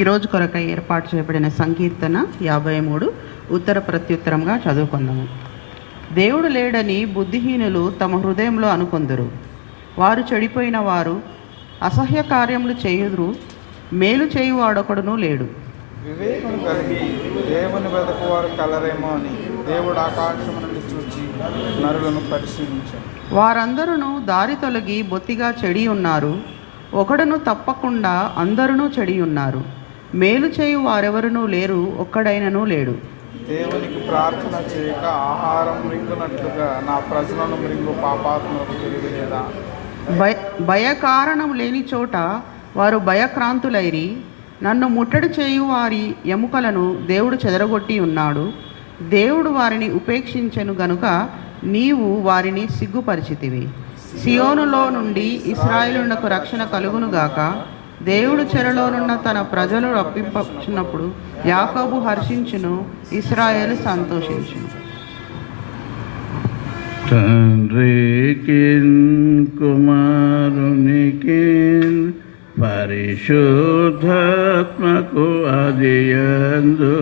ఈరోజు కొరకై ఏర్పాటు చేయబడిన సంకీర్తన 53 ఉత్తర ప్రత్యుత్తరంగా చదువుకుందాము. దేవుడు లేడని బుద్ధిహీనులు తమ హృదయంలో అనుకొందురు. వారు చెడిపోయిన వారు అసహ్య కార్యములు చేయుదురు. మేలు చేయువాడొకడును లేడు. వివేకం కలిగి దేవుని వెదకువారు కలరేమో అని దేవుడు ఆకాశము నుండి చూచి నరులను పరిశీలించాడు. వారందరూ దారి తొలగి బొత్తిగా చెడి ఉన్నారు. ఒకడును తప్పకుండా అందరూ చెడి ఉన్నారు. మేలు చేయు వారెవరునూ లేరు, ఒక్కడైనను లేడు. దేవునికి ప్రార్థన చేయక ఆహారం మృంగునట్లుగా నా ప్రజలను మృంగు పాపాత్మకు తెలియలేదా? భయకారణం లేని చోట వారు భయక్రాంతులైరి. నన్ను ముట్టడి చేయు వారి ఎముకలను దేవుడు చెదరగొట్టి ఉన్నాడు. దేవుడు వారిని ఉపేక్షించెను గనుక నీవు వారిని సిగ్గుపరిచితివి. సియోనులో నుండి ఇశ్రాయేలునకు రక్షణ కలుగునుగాక. దేవుడు చెరలోనున్న తన ప్రజలు రప్పించున్నప్పుడు యాకోబు హర్షించును, ఇశ్రాయేలు సంతోషించును. తండ్రికిన్ కుమారునికిన్ పరిశుద్ధాత్మకు ఆదియందు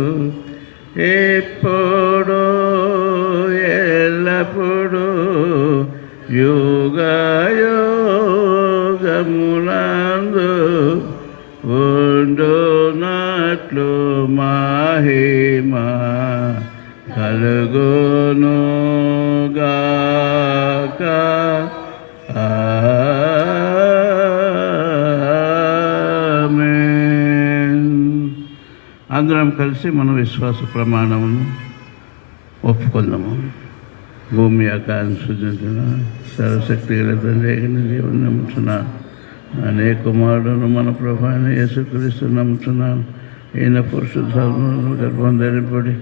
ఎప్పుడు ఎల్లప్పుడు యుగయుగములందు ఉండునట్లు మహిమా కలుగును గాక. ఆమేన్. అందరం కలిసి మన విశ్వాస ప్రమాణమును ఒప్పుకుందాము. భూమి ఆకాశం సృజించిన సర్వశక్తి గల తండ్రి దేవుని నమ్ముతున్నాను. అనే కుమారుడును మన ప్రభు అయిన యేసుక్రీస్తు నమ్ముతున్నాను. ఈయన పురుషుద్ధాత్మను గర్భం ధరింపడి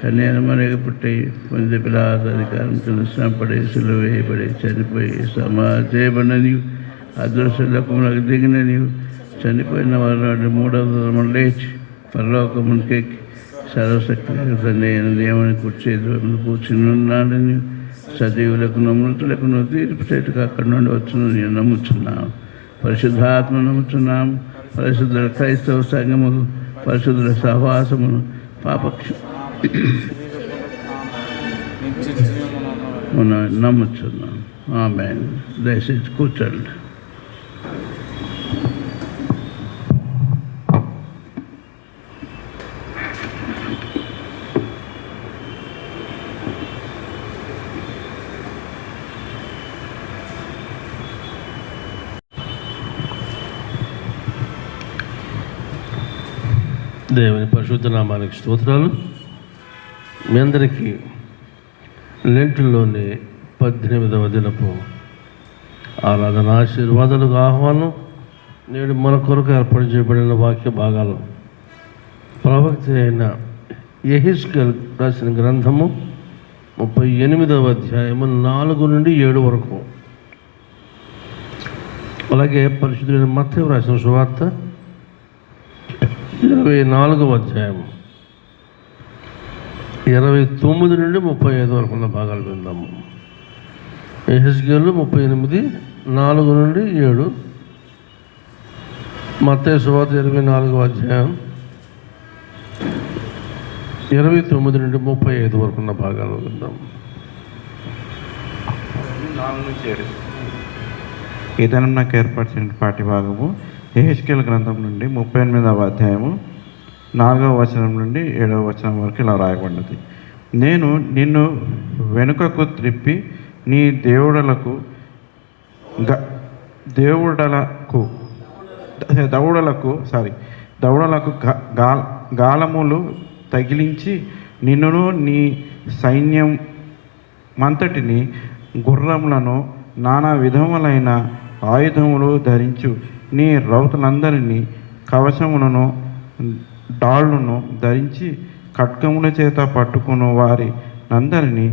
కన్యను మనకి పుట్టి పొంది పిలాత అధికారం తెలుసినపడి సిలువ వేయబడి చనిపోయి సమాజేయబడిన నీవు అదృశ్యలోకములకు దిగిన నీవు చనిపోయిన వారు మూడవ దినమున లేచి పరలోకమునికెక్కి సర్వశక్తి తండ్రి అయిన దేవుని కూర్చేది కూర్చున్నాడు. నీవు సజీవులకు మృతులకు నువ్వు తీర్పు చేటుకు అక్కడి నుండి వచ్చిన నేను నమ్ముతున్నాను. పరిశుద్ధాత్మ నమ్ముతున్నాము. పరిశుద్ధుల క్రైస్తవ సంఘము, పరిశుద్ధుల సహవాసమును, మనం నమ్ముతున్నాం. ఆమేన్. దయచేసి కూర్చోండి. దేవుని పరిశుద్ధ నామానికి స్తోత్రాలు. మీ అందరికీ లెంటులోని 18వ దినపు ఆరాధన ఆశీర్వాదాలకు ఆహ్వానం. నేడు మన కొరకు ఏర్పాటు చేయబడిన వాక్య భాగాలు ప్రవక్త అయిన యెహెజ్కేలు రాసిన గ్రంథము 38వ అధ్యాయము 4 నుండి 7 వరకు. అలాగే పరిశుద్ధుడైన మత్తయి రాసిన సువార్త 24వ అధ్యాయం 29 నుండి 35 వరకు ఉన్న భాగాలు విందాము. యెహెజ్కేలు 38, 4 నుండి 7. మత్తయి సువార్త 24వ అధ్యాయం 29 నుండి 35 వరకు ఉన్న భాగాలు విందాము. ఈ దినం నాకు ఏర్పరిచిన పాఠ్య భాగము యెహెజ్కేలు గ్రంథం నుండి 38వ అధ్యాయము 4వ వచనం నుండి 7వ వచనం వరకు ఇలా రాయబడినది. నేను నిన్ను వెనుకకు త్రిప్పి నీ దవడలకు గాలములు తగిలించి నిన్నును నీ సైన్యం మంతటిని గుర్రములను నానా విధములైన ఆయుధములు ధరించు నీ రౌతులందరినీ కవచములను డాళ్లను ధరించి ఖడ్గముల చేత పట్టుకుని వారి అందరినీ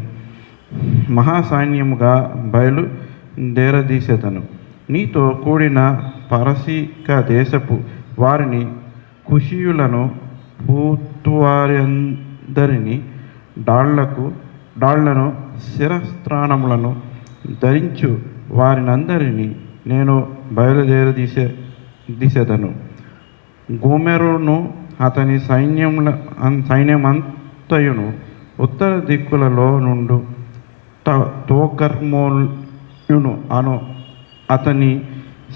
మహాసైన్యముగా బయలుదేరదీసేదను. నీతో కూడిన పరసీక దేశపు వారిని కుషియులను పూతువారందరినీ డాళ్లను శిరస్త్రాణములను ధరించు వారినందరినీ నేను బయలుదేరదీసేదను. గోమెరును అతని సైన్యమంతయును ఉత్తర దిక్కులలో నుండు తోగర్మోయును అను అతని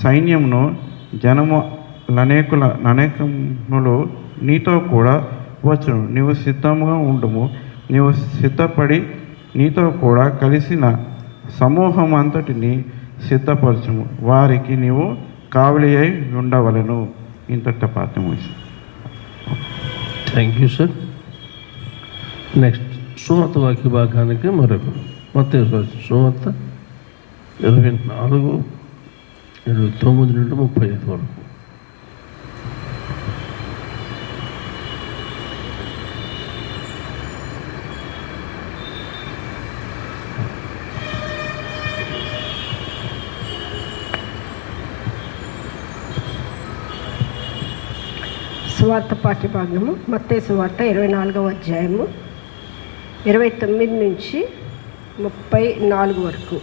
సైన్యమును అనేకములు నీతో కూడా వచ్చును. నీవు సిద్ధముగా ఉండుము. నీవు సిద్ధపడి నీతో కూడా కలిసిన సమూహం అంతటిని సిద్ధపరచుము. వారికి నీవు కావలి అయి ఉండవలను. ఇంతటితో పాఠం ముగిసి. Thank you sir. నెక్స్ట్ సువార్త వాక్య భాగానికి మరొక మత్తయి సువార్త 24:29 నుండి 35 వరకు. సువార్త పాఠ్యభాగము మత్తయి సువార్త 24వ అధ్యాయము 29 నుంచి 34 వరకు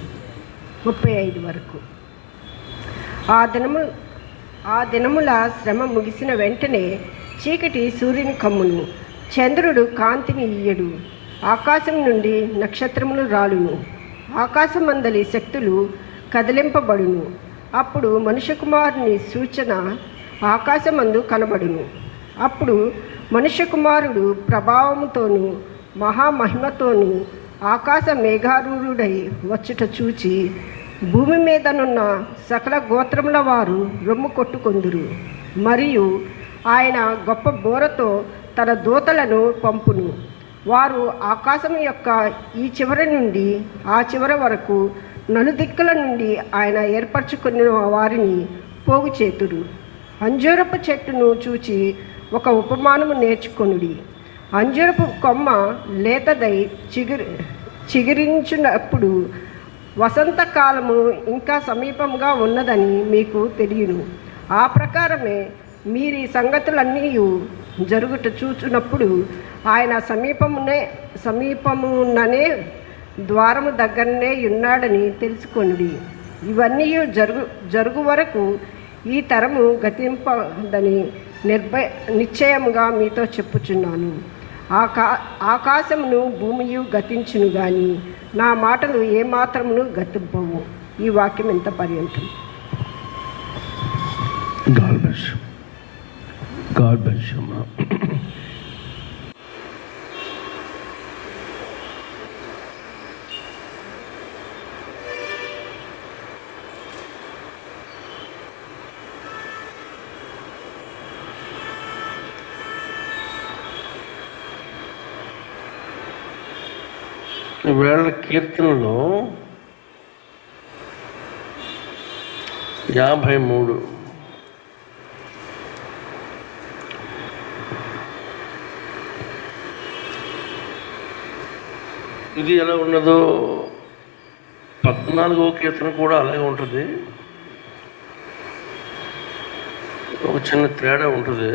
35 వరకు. ఆ దినముల శ్రమ ముగిసిన వెంటనే చీకటి సూర్యుని కమ్మును, చంద్రుడు కాంతిని ఇయ్యడు, ఆకాశం నుండి నక్షత్రములు రాలును, ఆకాశమందలి శక్తులు కదిలింపబడును. అప్పుడు మనుష్య కుమారుని సూచన ఆకాశమందు కనబడును. అప్పుడు మనుష్య కుమారుడు ప్రభావముతోనూ మహామహిమతోనూ ఆకాశ మేఘారూఢుడై వచ్చుట చూచి భూమి మీదనున్న సకల గోత్రముల వారు రొమ్ము కొట్టుకొందురు. మరియు ఆయన గొప్ప బోరతో తన దూతలను పంపును. వారు ఆకాశం యొక్క ఈ చివరి నుండి ఆ చివరి వరకు నలుదిక్కుల నుండి ఆయన ఏర్పరచుకున్న వారిని పోగు చేతురు. అంజూరపు చెట్టును చూచి ఒక ఉపమానము నేర్చుకొనుడి. అంజూరపు కొమ్మ లేతదై చిగురించినప్పుడు వసంతకాలము ఇంకా సమీపంగా ఉన్నదని మీకు తెలియను. ఆ ప్రకారమే మీరు ఈ సంగతులన్నీ జరుగుట చూచినప్పుడు ఆయన సమీపముననే ద్వారము దగ్గరనే ఉన్నాడని తెలుసుకొనుడి. ఇవన్నీ జరుగు వరకు ఈ తరము గతింపదని నిశ్చయముగా మీతో చెప్పుచున్నాను. ఆకాశమును భూమియు గతించును గాని నా మాటలు ఏమాత్రమును గతింపవు. ఈ వాక్యం ఎంత పర్యంతం. God bless you. ఈవేళ కీర్తనలో 53 ఇది ఎలా ఉన్నదో 14వ కీర్తన కూడా అలాగే ఉంటుంది. ఒక చిన్న తేడా ఉంటుంది.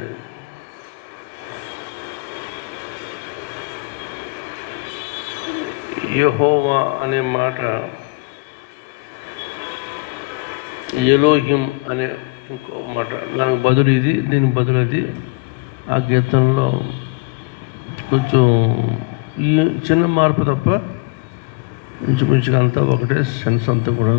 యెహోవా అనే మాట ఎలోహిం అనే ఇంకో మాట, దానికి బదులు ఇది, దీనికి బదులు అది. ఆ కీర్తనలో కొంచెం ఈ చిన్న మార్పు తప్ప ఇంచుమించుగా అంతా ఒకటే, సెన్స్ అంతా కూడా.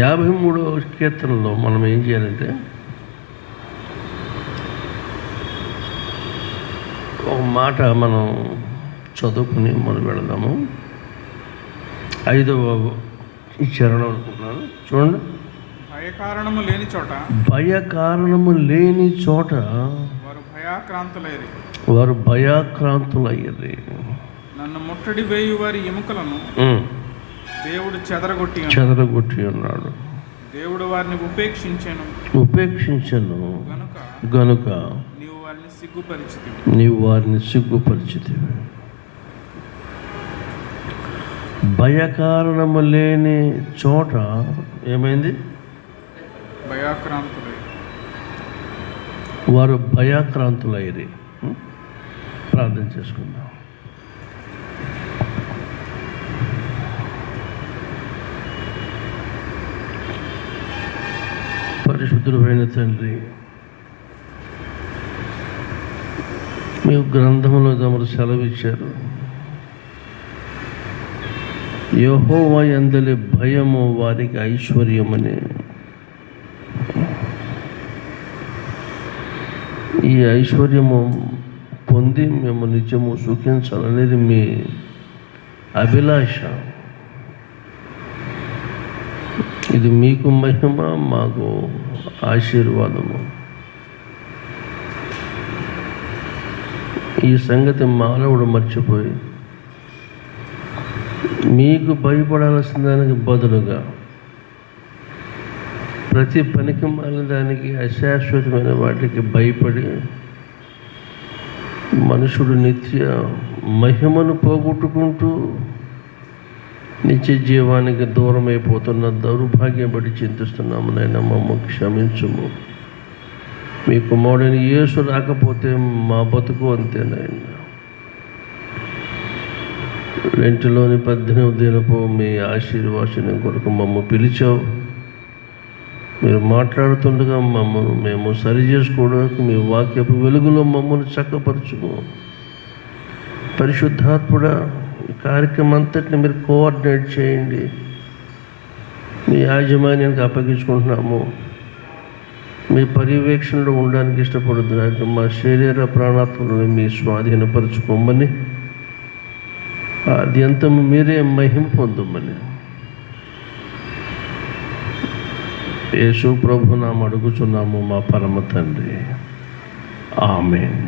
యాభై 53వ కీర్తనలో మనం ఏం చేయాలంటే ఒక మాట మనం చదువుకుని మనం వెళదాము. 5వ చరణం అనుకుంటున్నాను, చూడండి. భయ కారణము లేని చోట భయ కారణము లేని చోట వారు భయాక్రాంతులైరి. వారు భయాక్రాంతులయ్యారు. నన్ను ముట్టడి వేయు వారి ఎముకలను దేవుడు చెదరగొట్టి ఉన్నాడు. దేవుడు వారిని ఉపేక్షించెను గనుక నీవు వారిని సిగ్గుపరిచితివి. భయ కారణము లేని చోట ఏమైంది? వారు భయాక్రాంతులయ్యారు. ప్రార్థన చేసుకుందాం. పరిశుద్ధుడైన తండ్రి, మీరు గ్రంథంలో తమరు సెలవిచ్చారు, యెహోవా యందలి భయము వారికి ఐశ్వర్యమని. ఈ ఐశ్వర్యము పొంది మేము నిత్యము సుఖించాలనేది మీ అభిలాష. ఇది మీకు మహిమ, మాకు ఆశీర్వాదము. ఈ సంగతి మానవుడు మర్చిపోయి మీకు భయపడాల్సిన దానికి బదులుగా ప్రతి పనికి మాలిన దానికి, అశాశ్వతమైన వాటికి భయపడి మనుషుడు నిత్య మహిమను పోగొట్టుకుంటూ నిత్య జీవానికి దూరం అయిపోతున్న దౌర్భాగ్యం బట్టి చింతిస్తున్నాము. నాయన మమ్మల్ని క్షమించుము. మీ కుమారుడైన యేసు రాకపోతే మా బతుకు అంతేనాయన. రెంటిలోని 18వ దినపు మీ ఆశీర్వాచనం కొరకు మమ్మల్ని పిలిచావు. మీరు మాట్లాడుతుండగా మేము సరి చేసుకోవడానికి మీ వాక్యపు వెలుగులో మమ్మల్ని చక్కపరచుము. పరిశుద్ధాత్ముడా, ఈ కార్యక్రమం అంతటిని మీరు కోఆర్డినేట్ చేయండి. మీ యాజమాన్యానికి అప్పగించుకుంటున్నాము. మీ పర్యవేక్షణలో ఉండడానికి ఇష్టపడుతున్నాక మా శరీర ప్రాణాత్మలను మీ స్వాధీనపరచుకోమని, అది ఎంత మీరే మహిమ పొందమని యేసు ప్రభు నామ అడుగుచున్నాము మా పరమ తండ్రి. ఆమేన్.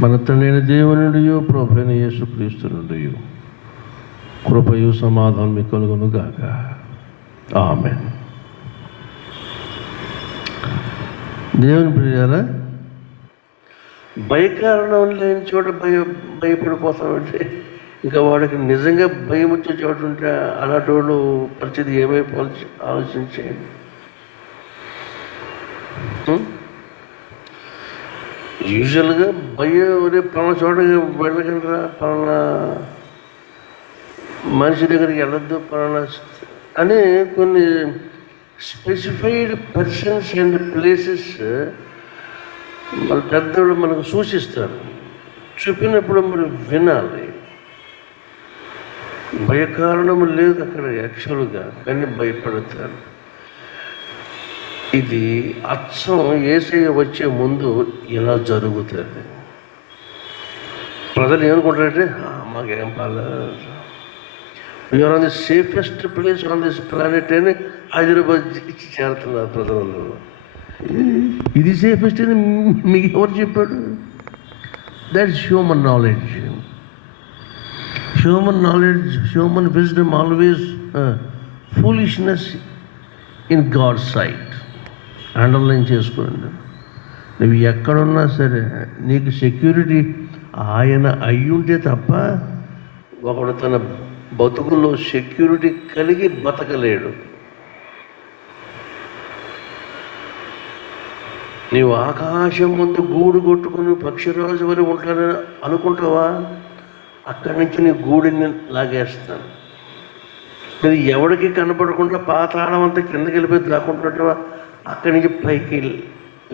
మన తండ్రైన దేవునియు ప్రభువైన యేసుక్రీస్తు నుండి కృపయు సమాధానం మీకు కలుగును గాక. ఆమేన్. దేవుని ప్రియారా, భయకారణం లేని చోట భయపడిపోతామంటే ఇంకా వాడికి నిజంగా భయం వచ్చే చోటు ఉంటే అలాంటి వాళ్ళు పరిస్థితి ఏమైపోవాలి ఆలోచించేయండి. యూజువల్గా భయం పలానా చోట వెళ్ళగలరా, పలానా మనిషి దగ్గరికి వెళ్ళొద్దు, పలానా అని కొన్ని స్పెసిఫైడ్ పర్సన్స్ అండ్ ప్లేసెస్ మన పెద్దవాళ్ళు మనకు సూచిస్తారు. చెప్పినప్పుడు మరి వినాలి. భయకారణము లేదు అక్కడ యాక్చువల్గా, కానీ భయపడతారు. ఇది అచ్చం యేసయ్య వచ్చే ముందు ఇలా జరుగుతుంది. ప్రజలు ఏమనుకుంటారంటే మాకేం పర్లేదు, you are on the safest place on this planet అని హైదరాబాద్ చేరుతున్నారు ప్రజలు. ఇది సేఫెస్ట్ అని మీకు ఎవరు చెప్పాడు? That's human knowledge. Human wisdom always foolishness in God sight. Underline చేసుకోండి. నువ్వు ఎక్కడున్నా సరే నీకు సెక్యూరిటీ ఆయన అయ్యుంటే తప్ప ఒకడు తన బతుకుల్లో సెక్యూరిటీ కలిగి బతకలేడు. నీవు ఆకాశం ముందు గూడు కొట్టుకుని పక్షిరాజు వరకు ఉంటానని అనుకుంటావా? అక్కడి నుంచి నీ గూడిని లాగేస్తాను. అది ఎవరికి కనపడకుండా పాతాళం అంతా కిందకి వెళ్ళిపోయి దాక్కుంటుంటావా? అక్కడి నుంచి పైకి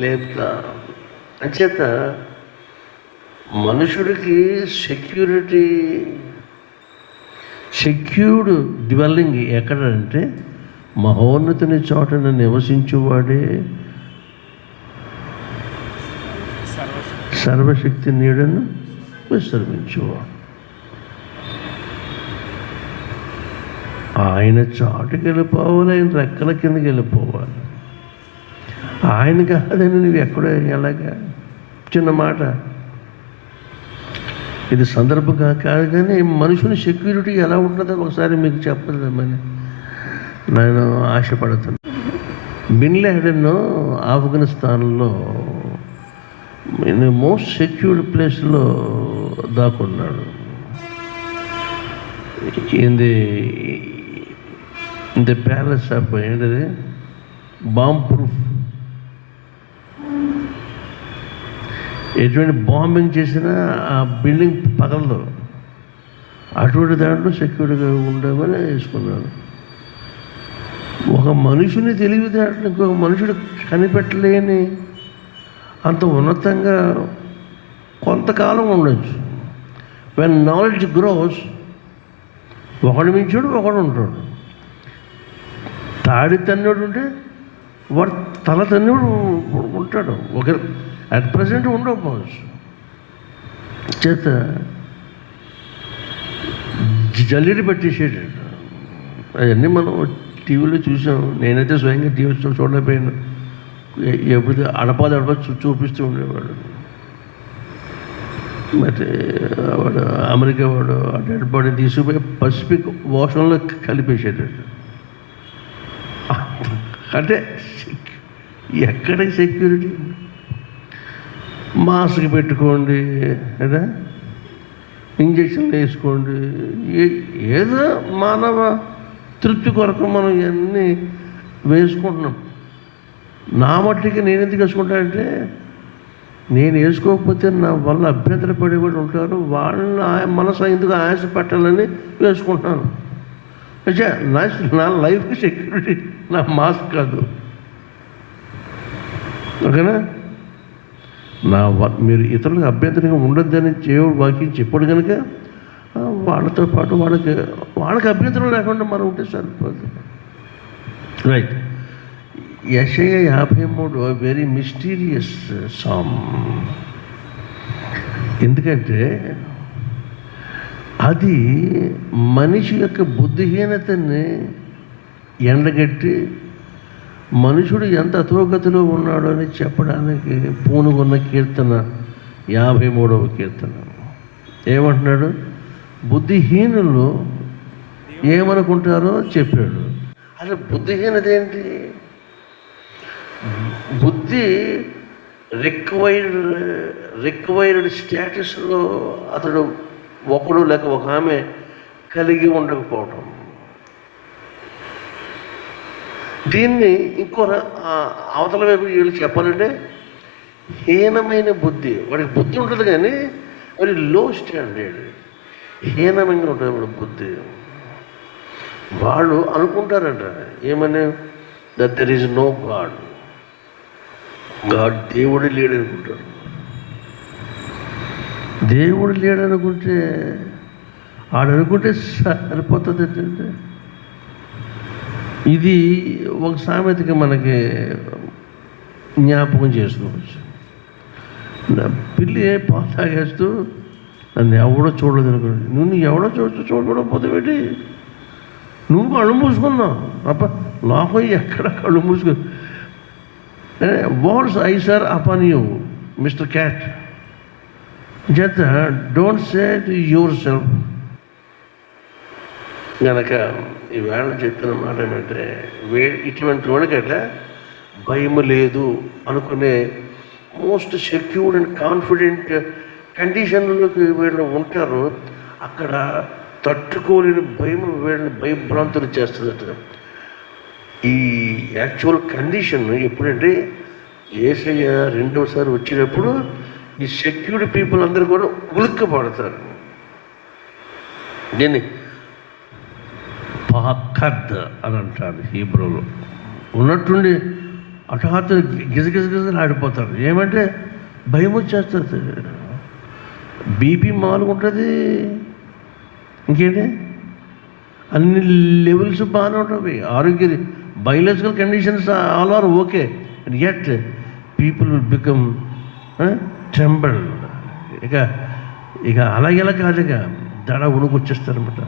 లేపుతా. అంచేత మనుషుడికి సెక్యూర్డ్ డ్వెల్లింగ్ ఎక్కడంటే మహోన్నతుని చోటన నివసించువాడే సర్వశక్తి నీడను విశ్రమించువాడు. ఆయన చాటుకి వెళ్ళిపోవాలి, ఆయన రెక్కల కిందకి వెళ్ళిపోవాలి. ఆయన కాదని నువ్వు ఎక్కడో ఎలాగా? చిన్న మాట, ఇది సందర్భంగా కాదు, కానీ మనుషుని సెక్యూరిటీ ఎలా ఉంటుందో ఒకసారి మీకు చెప్పలేమని నేను ఆశపడుతున్నాను. బిన్ లాడెన్ ఆఫ్ఘనిస్తాన్లో మోస్ట్ సెక్యూర్డ్ ప్లేస్లో దాక్కున్నాడు. ఇన్ ది ప్యాలెస్ ఆఫ్ ఏంటిది, బాంబ్ ప్రూఫ్. ఎటువంటి బాంబింగ్ చేసినా ఆ బిల్డింగ్ పగలదు, అటువంటి దాంట్లో సెక్యూర్గా ఉండమని వేసుకున్నాను. ఒక మనుషుని తెలివితేటలు ఇంకొక మనుషుడు కనిపెట్టలేని అంత ఉన్నతంగా కొంతకాలం ఉండొచ్చు. వెన్ నాలెడ్జ్ గ్రోస్, ఒకడు మించుడు ఒకడు ఉంటాడు. తాడి తన్నుడు ఉంటే వాడు తల తన్నుడు ఉంటాడు. ఒక అట్ ప్రజెంట్ ఉండకపోవచ్చు. చేత జల్లెడి పెట్టేసేటట్టు అవన్నీ మనం టీవీలో చూసాం. నేనైతే స్వయంగా టీవీ చూడలేకపోయాను. ఎప్పుడు అడప చూపిస్తూ ఉండేవాడు. మరి వాడు అమెరికా వాడు ఆ డెడ్ బాడీని తీసుకుపోయి పసిఫిక్ ఓషన్లో కలిపేసేటట్టు. అంటే ఎక్కడికి సెక్యూరిటీ? మాస్క్ పెట్టుకోండి, కదా, ఇంజక్షన్లు వేసుకోండి, ఏదో మానవ తృప్తి కొరకు మనం ఇవన్నీ వేసుకుంటున్నాం. నా మట్టికి నేను ఎందుకు వేసుకుంటానంటే, నేను వేసుకోకపోతే నా వల్ల అభ్యంతర పడేవాడు ఉంటారు, వాళ్ళని మనసు ఎందుకు ఆయాస పెట్టాలని వేసుకుంటున్నాను. నా లైఫ్కి సెక్యూరిటీ నా మాస్క్ కాదు, ఓకేనా? మీరు ఇతరులకు అభ్యంతరంగా ఉండొద్దని దేవుడు వాక్యం చెప్పాడు కనుక వాళ్ళతో పాటు వాళ్ళకి అభ్యంతరం లేకుండా మనం ఉంటే సరిపోదు. రైట్. యెషయా 53 వెరీ మిస్టీరియస్ సామ్. ఎందుకంటే అది మనిషి యొక్క బుద్ధిహీనతని ఎండగట్టి మనుషుడు ఎంత అధోగతిలో ఉన్నాడో అని చెప్పడానికి పూనుకున్న కీర్తన 53వ కీర్తన. ఏమంటున్నాడు? బుద్ధిహీనులు ఏమనుకుంటారో చెప్పాడు. అసలు బుద్ధిహీనత ఏంటి? బుద్ధి రిక్వైర్డ్ స్టేటస్లో అతడు ఒకడు లేక ఒక ఆమె కలిగి ఉండకపోవటం. దీన్ని ఇంకో అవతల వైపు వీళ్ళు చెప్పాలంటే హీనమైన బుద్ధి. వాడికి బుద్ధి ఉంటుంది కానీ మరి లో స్టాండర్డ్, హీనమైన ఉంటుంది వాడి బుద్ధి. వాళ్ళు అనుకుంటారంట ఏమని, that there is no God, దేవుడు లేడనుకుంటారు. దేవుడు లేడనుకుంటే ఆడనుకుంటే సరిపోతుంది. ఏంటంటే ఇది ఒక సామెతగా మనకి జ్ఞాపకం చేసుకోవచ్చు. పిల్లి పాలు తాగేస్తూ నన్ను ఎవడో చూడలేదు అనుకోండి. నువ్వు ఎవడో చూడకపోతే పెట్టి నువ్వు కళ్ళు మూసుకున్నావు అప్ప లోపల ఎక్కడ కళ్ళు మూసుకు. వర్డ్స్ ఐసర్ అపాన్ యూ మిస్టర్ క్యాట్. చేత don't say to yourself. కనుక ఈవేళ చెప్తున్న మాట ఏమంటే, ఇటువంటి వాళ్ళకట భయము లేదు అనుకునే మోస్ట్ సెక్యూర్డ్ అండ్ కాన్ఫిడెంట్ కండిషన్లోకి వీళ్ళు ఉంటారు. అక్కడ తట్టుకోలేని భయం వీళ్ళని భయభ్రాంతులు చేస్తుందట. ఈ యాక్చువల్ కండిషన్ ఎప్పుడంటే యేసయ్య రెండోసారి వచ్చినప్పుడు ఈ సెక్యూర్డ్ పీపుల్ అందరూ కూడా ఉలిక్కపడతారు. దీన్ని పాఖద్ అని అంటారు హీబ్రూలో. ఉన్నట్టుండి హఠాత్తు గిజగిజగిజలు ఆడిపోతారు. ఏమంటే భయం వచ్చేస్తుంది. బీపీ మామూలుగా ఉంటుంది, ఇంకేంటి అన్ని లెవెల్స్ బాగానే ఉంటుంది. ఆరోగ్య biological conditions all are okay, and yet people will become tremble. ఇక అలాగేలా కాదుగా దడ ఉణుకొచ్చేస్తారనమాట.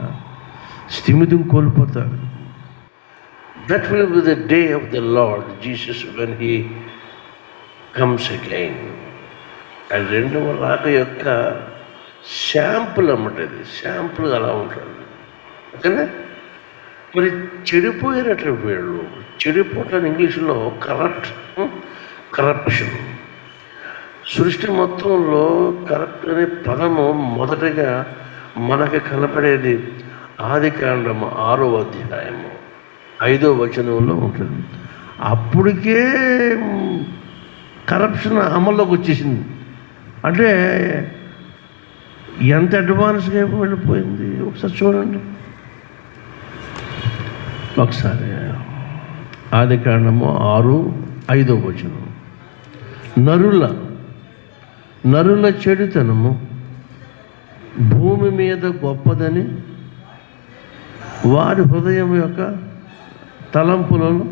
స్థిమితం కోల్పోతారు. That will be the day of the Lord Jesus when he comes again. అది రెండవ రాక యొక్క శాంపుల్ అన్నమాట. అది శాంపుల్ అలా ఉంటుంది. ఓకేనా? మరి చెడిపోయినట్లు వీళ్ళు, చెడిపోవటాన్ని ఇంగ్లీష్లో కరప్షన్. సృష్టి మొత్తంలో కరప్ట్ అనే పదము మొదటగా మనకు కనపడేది ఆదికాండము 6వ అధ్యాయము 5వ వచనంలో ఉంటుంది. అప్పటికే కరప్షన్ అమల్లోకి వచ్చేసింది. అంటే ఎంత అడ్వాన్స్గా వెళ్ళిపోయింది ఒకసారి చూడండి. ఒకసారి ఆదికాండము 6:5 వచనం. నరుల చెడుతనము భూమి మీద గొప్పదని వారి హృదయం యొక్క తలంపులను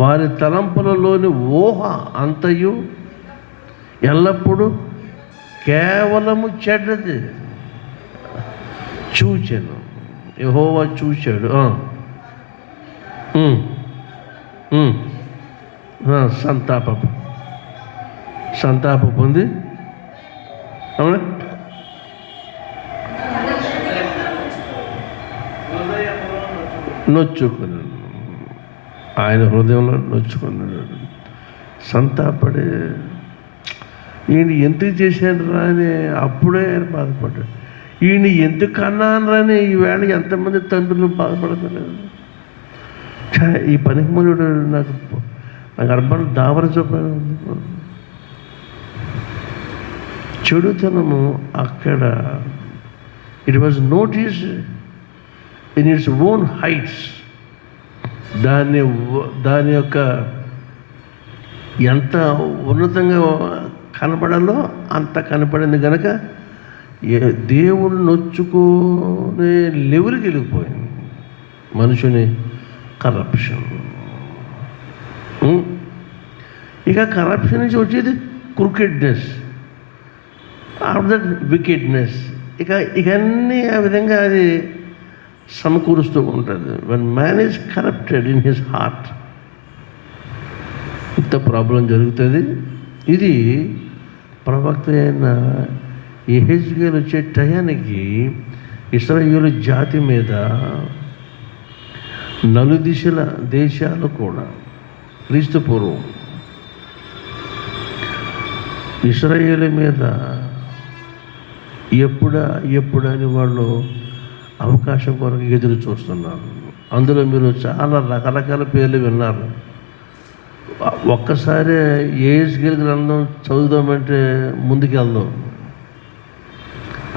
వారి తలంపులలోని ఊహ అంతయు ఎల్లప్పుడూ కేవలము చెడ్డది చూచెను. యెహోవా చూచాడు. సంతాప పొంది అవునా నొచ్చుకున్నాడు. ఆయన హృదయంలో నొచ్చుకున్నాడు. సంతాపడి ఈయన ఎందుకు చేశాను రా అని అప్పుడే ఆయన బాధపడ్డాడు. ఈయన ఎందుకు అన్నాను రాని ఈవేళ ఎంతమంది తండ్రులు బాధపడతలేదు. ఈ పనికి మనుడు నాకు అర్బన్ దావర చూపాను. చెడుతనము అక్కడ it was notice in its own heights. దాని యొక్క ఎంత ఉన్నతంగా కనపడాలో అంత కనపడింది కనుక దేవుడు నొచ్చుకునే లెవెల్కి వెళ్ళిపోయింది మనుషుని కరప్షన్. ఇక కరప్షన్ నుంచి వచ్చేది క్రూకెడ్నెస్, ఆఫ్టర్ దట్ వికెడ్నెస్. ఇక అన్నీ ఆ విధంగా అది సమకూరుస్తూ ఉంటుంది. When man is corrupted in his heart ఇంత ప్రాబ్లం జరుగుతుంది. ఇది ప్రవక్త అయిన యెహెజ్కేలు వచ్చే టయానికి ఇశ్రాయేలు జాతి మీద నలుదిశల దేశాలు కూడా క్రీస్తు పూర్వం ఇశ్రాయేలు మీద ఎప్పుడని వాళ్ళు అవకాశం కొరకు ఎదురు చూస్తున్నారు. అందులో మీరు చాలా రకరకాల పేర్లు విన్నారు. ఒక్కసారి యెహెజ్కేలు గ్రంథం చదువుదామంటే ముందుకు వెళ్దాం.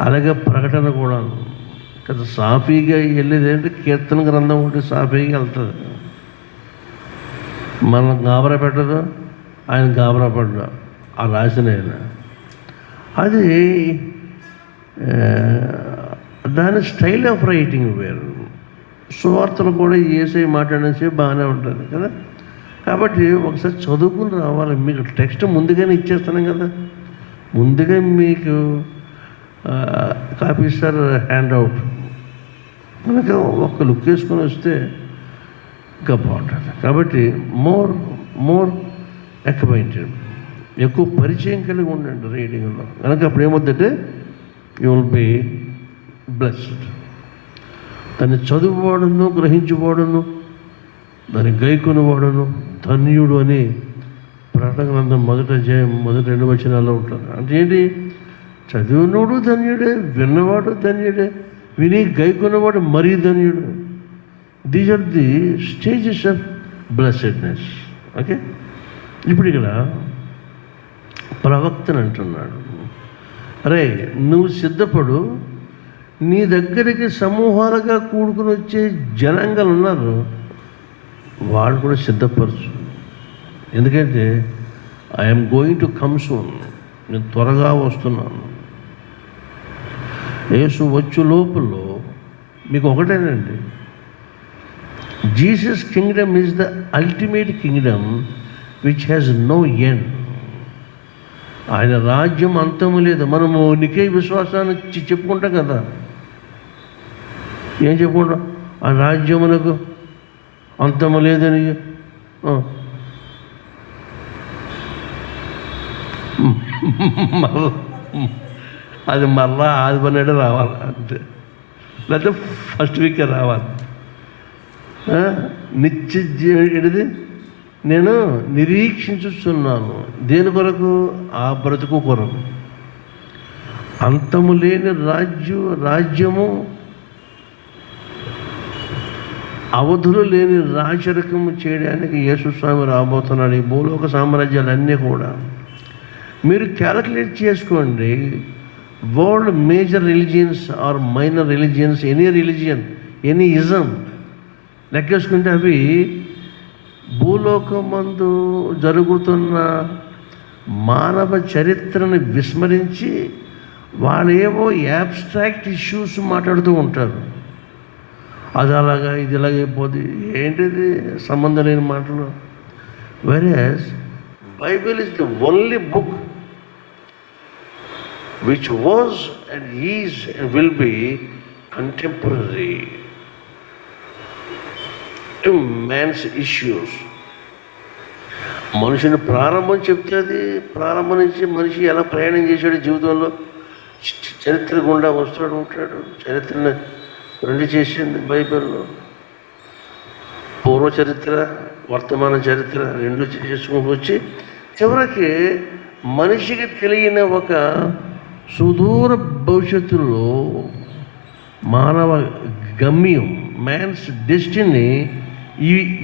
అలాగే ప్రకటన కూడా కదా సాఫీగా వెళ్ళేది ఏంటి, కీర్తన గ్రంథం ఒకటి సాఫీగా వెళ్తుంది. మనం గాబరా పెట్టదు, ఆయన గాబరా పడ్డా ఆ రాసిన ఆయన. అది దాని స్టైల్ ఆఫ్ రైటింగ్ వేరు. సువార్తలు కూడా యేసయ్య మాట్లాడేసి బాగానే ఉంటుంది కదా. కాబట్టి ఒకసారి చదువుకుని రావాలి. మీకు టెక్స్ట్ ముందుగానే ఇచ్చేస్తున్నాం కదా, ముందుగా మీకు కాపీ ఇస్తారు హ్యాండ్ అవుట్. మనకు ఒక్క లుక్ వేసుకొని వస్తే ఇంకా బాగుంటుంది. కాబట్టి మోర్ అక్వైంటెడ్, ఎక్కువ పరిచయం కలిగి ఉండండి రీడింగ్లో. కనుక అప్పుడు ఏమవుతుందంటే యూ విల్ బి బ్లెస్డ్. దాన్ని చదువువాడును, గ్రహించువాడును, దాన్ని గైకొనివాడును ధన్యుడు అని ప్రకటన గ్రంథం మొదటి 2 వచనాల్లో ఉంటారు. అంటే ఏంటి, చదివినోడు ధన్యుడే, విన్నవాడు ధన్యుడే, విని గైకొన్నవాడు మరీ ధన్యుడు. These are the stages of blessedness. Okay, ఇప్పుడు ఇక్కడ ప్రవక్తను అంటున్నాడు, అరే నువ్వు సిద్ధపడు, నీ దగ్గరికి సమూహాలుగా కూడుకుని వచ్చే జనాంగాలు ఉన్నారు, వాళ్ళు కూడా సిద్ధపరచు. ఎందుకంటే I'm going to come soon, నేను త్వరగా వస్తున్నాను. యేసు వచ్చు లోపల మీకు ఒకటేనండి, Jesus kingdom is the ultimate kingdom which has no end. ఆయన రాజ్యం అంతము లేదు. మనము నికే విశ్వాసాన్ని చెప్పుకుంటాం కదా, ఏం చెప్పుకుంటాం? ఆ రాజ్యమునకు అంతము లేదని. అది మళ్ళా ఆదిపన్నాడే రావాలి అంతే, లేకపోతే ఫస్ట్ వీకే రావాలి. నిత్య జీవిది నేను నిరీక్షించుతున్నాను. దేని కొరకు? ఆ బ్రతుకు కొరకు. అంతము లేని రాజ్యము, అవధులు లేని రాచరికము చేయడానికి యేసు స్వామి రాబోతున్నాడు. ఈ భూలోక సామ్రాజ్యాలన్నీ కూడా మీరు క్యాలిక్యులేట్ చేసుకోండి. World major religions or minor religions, any religion, any ism లెక్కేసుకుంటే అవి భూలోకమందు జరుగుతున్న మానవ చరిత్రను విస్మరించి వాళ్ళు ఏవో యాబ్స్ట్రాక్ట్ ఇష్యూస్ మాట్లాడుతూ ఉంటారు. అది అలాగా, ఇది ఇలాగైపోతుంది, ఏంటిది సంబంధం లేని మాటలు. వెరస్ Bible is the only book which was and is and will be contemporary to man's issues. మనుషుని ప్రారంభం చెప్తుంది. ప్రారంభం నుంచి మనిషి ఎలా ప్రయాణం చేశాడు జీవితంలో, చరిత్ర గుండా వస్తాడు ఉంటాడు. చరిత్రను రెండు చేసింది బైబిల్లో. పూర్వ చరిత్ర, వర్తమాన చరిత్ర రెండు చేసుకుంటూ వచ్చి చివరికి మనిషికి తెలియని ఒక సుదూర భవిష్యత్తులో మానవ గమ్యం, మ్యాన్స్ డెస్టినీ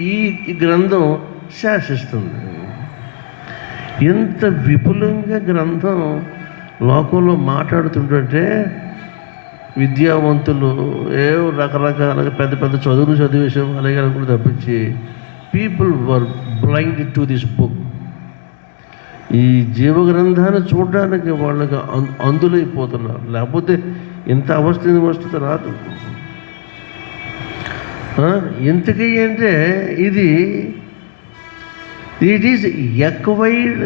ఈ గ్రంథం శాసిస్తుంది. ఎంత విపులంగా గ్రంథం లోకంలో మాట్లాడుతుంటే విద్యావంతులు రకరకాలుగా పెద్ద పెద్ద చదువులు చదివేసే అలాగే అనుకుంటూ తప్పించి people were blind to this book. ఈ జీవగ్రంథాన్ని చూడడానికి వాళ్ళకి అందులైపోతున్నారు. లేకపోతే ఇంత అవస్థ రాదు. ఎందుకు అంటే ఇది ఇట్ ఈజ్ ఎక్వైర్డ్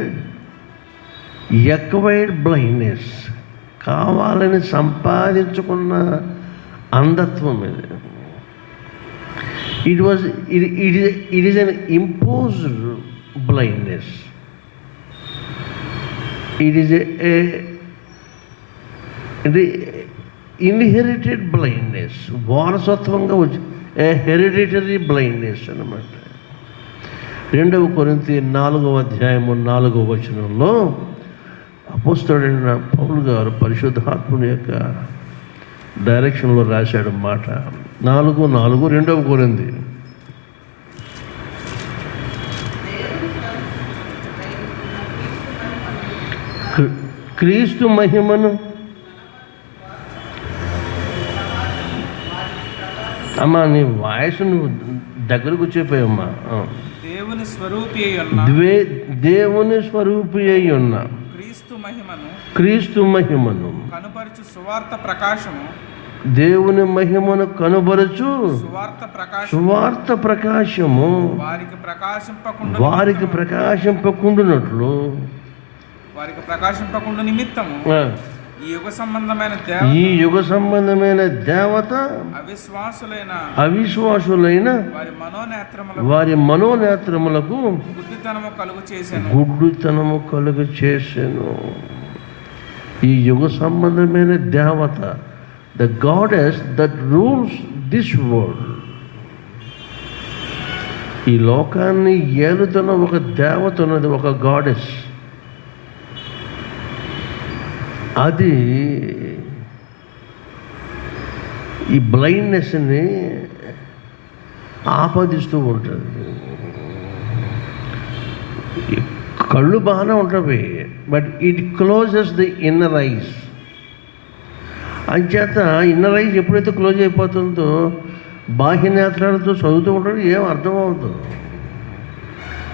బ్లైండ్నెస్, కావాలని సంపాదించుకున్న అంధత్వం ఇది. It is an imposed blindness. It is inherited blindness, వారసత్వంగా వచ్చి హెరిడిటరీ బ్లైండ్నెస్ అన్నమాట. 2 కొరింథీ 4వ అధ్యాయము 4వ వచనంలో అపోస్తలుడైన పౌలు గారు పరిశుద్ధాత్ముని యొక్క డైరెక్షన్లో రాశాడు మాట. 4:4 2వ కొరింథీ. క్రీస్తు మహిమను, అమ్మా నీ వాయిస్ నువ్వు దగ్గరకు వచ్చేపోయమ్మా. దేవుని స్వరూపి అయి ఉన్న దేవుని స్వరూపి అయి ఉన్న క్రీస్తు మహిమను కనుపరచు సువార్త ప్రకాశము, దేవుని మహిమను కనుబరచు సువార్త ప్రకాశము వారికి ప్రకాశింపకుండునట్లు నిమిత్తము ఈ యుగ సంబంధమైన దేవత అవిశ్వాసులైన వారి మనోనేత్రములకు గుడ్డితనము కలుగు చేసెను. ఈ యుగ సంబంధమైన దేవత, the goddess that rules this world, ఈ లోకాన్ని ఏలుతున్న ఒక దేవత ఉన్నది, ఒక గాడెస్. అది ఈ బ్లైండ్నెస్ని ఆపాదిస్తూ ఉంటుంది. కళ్ళు బాగానే ఉంటవి, but it closes the inner eyes. అంచేత ఇన్నర్ ఐస్ ఎప్పుడైతే క్లోజ్ అయిపోతుందో బాహ్య నేత్రాలతో చదువుతూ ఉంటాడు, ఏం అర్థమవుతుంది.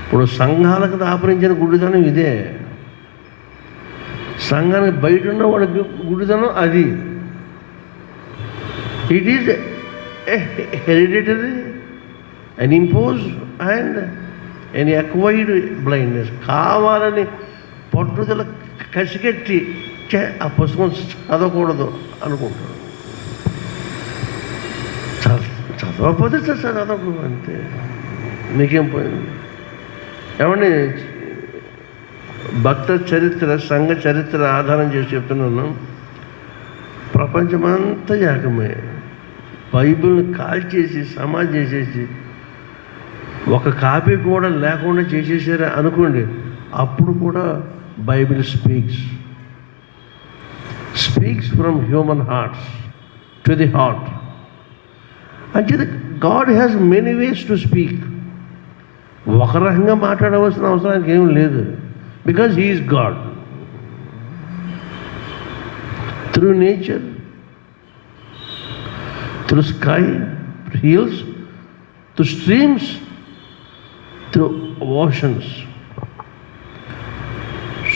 ఇప్పుడు సంఘాలకు దాపరించిన గుడితనం ఇదే. సంఘానికి బయట ఉన్న వాడికి గుడితనం అది. It is hereditary and impose and acquired blindness. కావాలని పట్టుదల కసిగట్టి ఆ పుస్తకం చదవకూడదు అనుకుంటాడు. చదవకపోతే చదవకు అంతే, నీకేం పోయింది. ఏమండి, భక్త చరిత్ర, సంఘ చరిత్ర ఆధారం చేసి చెప్తున్నాను. ప్రపంచమంతా ఏకమే. బైబిల్ని కాల్చేసి సమాధి చేసేసి ఒక కాపీ కూడా లేకుండా చేసేసారా అనుకోండి, అప్పుడు కూడా Bible speaks from human hearts to the heart. అంటే God has many ways to speak. ఒక రకంగా మాట్లాడవలసిన అవసరానికి ఏం లేదు, because he is God. Through nature, through sky, hills, through streams, through oceans.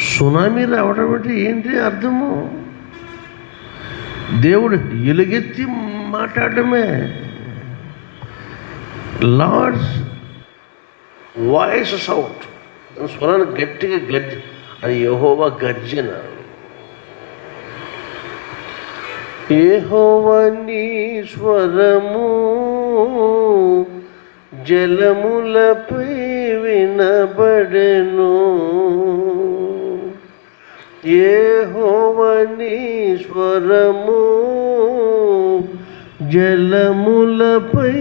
Tsunami రావడం అంటే ఏంటి అర్థము? దేవుడు ఎలుగెత్తి మాట్లాడమే. లార్డ్స్ వాయిస్ సౌండ్, స్వరాన్ని గట్టిగా అది యెహోవా గర్జన. యెహోవా నీ స్వరము జలములపై వినబడెను. యెహోవా నీ స్వరము జలములపై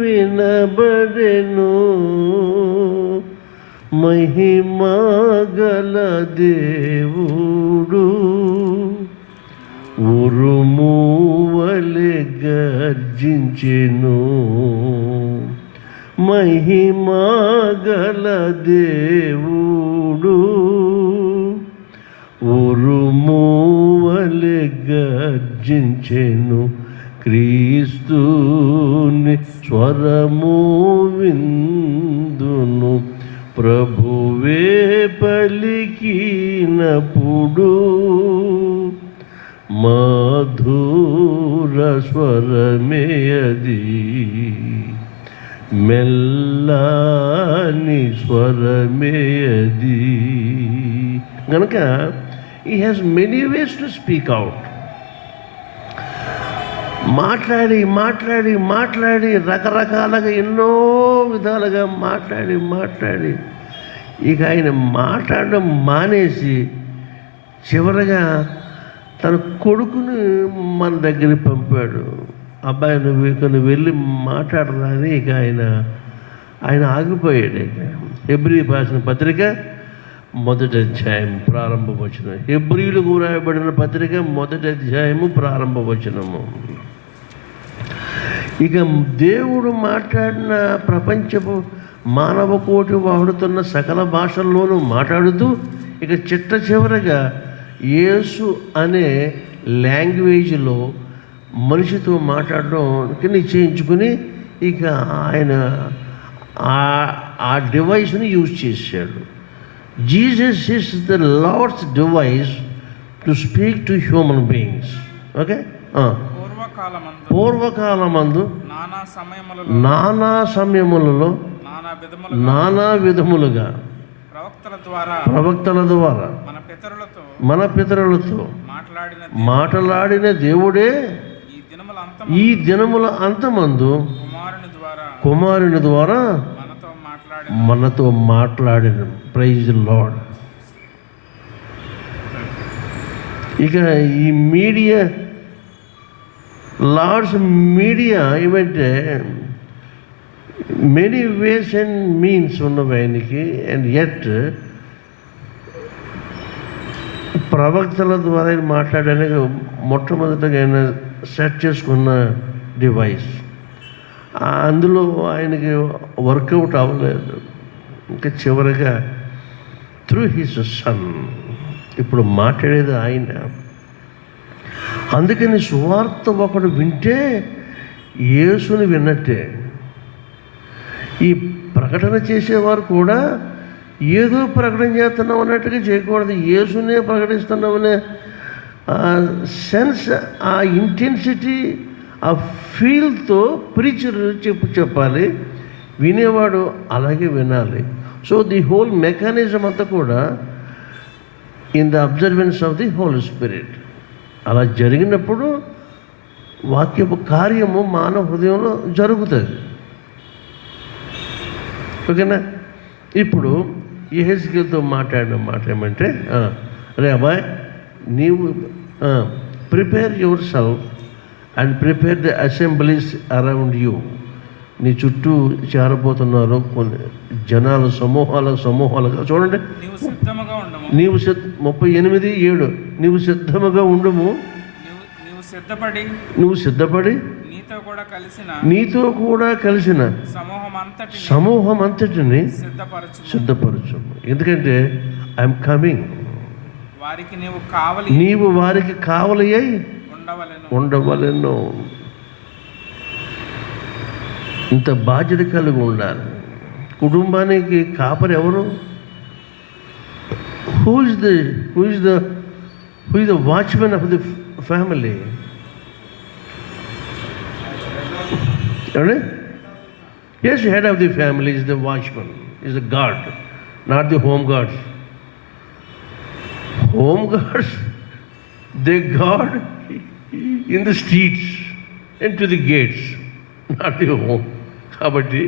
వినబడెను. మహిమా గల దేవుడు ఉరుము వలె గర్జించెను. మహిమా గల దేవుడు ఉరుము వలె గర్జించెను. క్రీస్తుని స్వరము విందును. ప్రభువే పలికినప్పుడు మధుర స్వరమే అది, మెల్లని స్వరమే అది. కనుక he has many ways to speak out. మాట్లాడి రకరకాలుగా ఎన్నో విధాలుగా మాట్లాడి ఇక ఆయన మాట్లాడడం మానేసి చివరగా తన కొడుకుని మన దగ్గరికి పంపాడు. అబ్బాయి నువ్వు వెళ్ళి మాట్లాడరా అని ఇక ఆయన ఆగిపోయాడు. హెబ్రీ రాసిన పత్రిక 1వ అధ్యాయం ప్రారంభ వచనం. హెబ్రీయులకు రాయబడిన పత్రిక 1వ అధ్యాయము ప్రారంభ వచనము. ఇక దేవుడు మాట్లాడిన ప్రపంచపు మానవ కోటి వాడుతున్న సకల భాషల్లోనూ మాట్లాడుతూ ఇక చివరగా యేసు అనే లాంగ్వేజ్లో మనిషితో మాట్లాడడానికి నిశ్చయించుకుని ఇక ఆయన ఆ డివైస్ని యూజ్ చేశాడు. Jesus is the Lord's device to speak to human beings. Okay. పూర్వకాలమందు నానా సమయములలో నానా విధములుగా ప్రవక్తల ద్వారా మన పితరులతో మాట్లాడిన దేవుడే ఈ దినముల అంతమందు కుమారుని ద్వారా మనతో మాట్లాడిన. Praise Lord. ఇక ఈ మీడియా, లార్డ్స్ మీడియా ఏమంటే మెనీ వేస్ అండ్ మీన్స్ ఉన్నవి ఆయనకి. అండ్ ఎట్ ప్రవక్తల ద్వారా ఆయన మాట్లాడడానికి మొట్టమొదటిగా ఆయన సెట్ చేసుకున్న డివైస్. అందులో ఆయనకి వర్కౌట్ అవ్వలేదు. ఇంకా చివరిగా త్రూ హిస్ సన్ ఇప్పుడు మాట్లాడేది ఆయన. అందుకని సువార్త ఒకడు వింటే యేసుని విన్నట్టే. ఈ ప్రకటన చేసేవారు కూడా ఏదో ప్రకటన చేస్తున్నాం అన్నట్టుగా చేయకూడదు. యేసునే ప్రకటిస్తున్నామనే సెన్స్, ఆ ఇంటెన్సిటీ, ఆ ఫీల్తో ప్రీచర్ చెప్పాలి, వినేవాడు అలాగే వినాలి. సో ది హోల్ మెకానిజం అంతా కూడా in the observance of the holy spirit. అలా జరిగినప్పుడు వాక్యపు కార్యము మానవ హృదయంలో జరుగుతుంది. ఓకేనా? ఇప్పుడు యెహెజ్కేలుతో మాట్లాడిన మాట ఏమంటే, అరే అబ్బాయి, నీవు prepare your self and prepare the assemblies around you. నీ చుట్టూ చేరబోతున్నారు కొన్ని జనాలు, సమూహాలుగా. చూడండి, నీవు సిద్ధముగా ఉండము, నీవు 38:7 నీవు సిద్ధముగా ఉండుము, నువ్వు సిద్ధపడి నీతో కూడా కలిసిన సమూహం అంతటిని సిద్ధపరచు. ఎందుకంటే ఐఎమ్ కమింగ్. నీవు వారికి కావలి అయి ఉండవలెను. ఇంత బాధ్యత కలిగి ఉండాలి. కుటుంబానికి కాపరి ఎవరు? Who is the watchman of the family? Yes, head of the family is the watchman, is the guard, not the home guards. Home guards, they guard in the streets and to the gates, not the home. కాబట్టి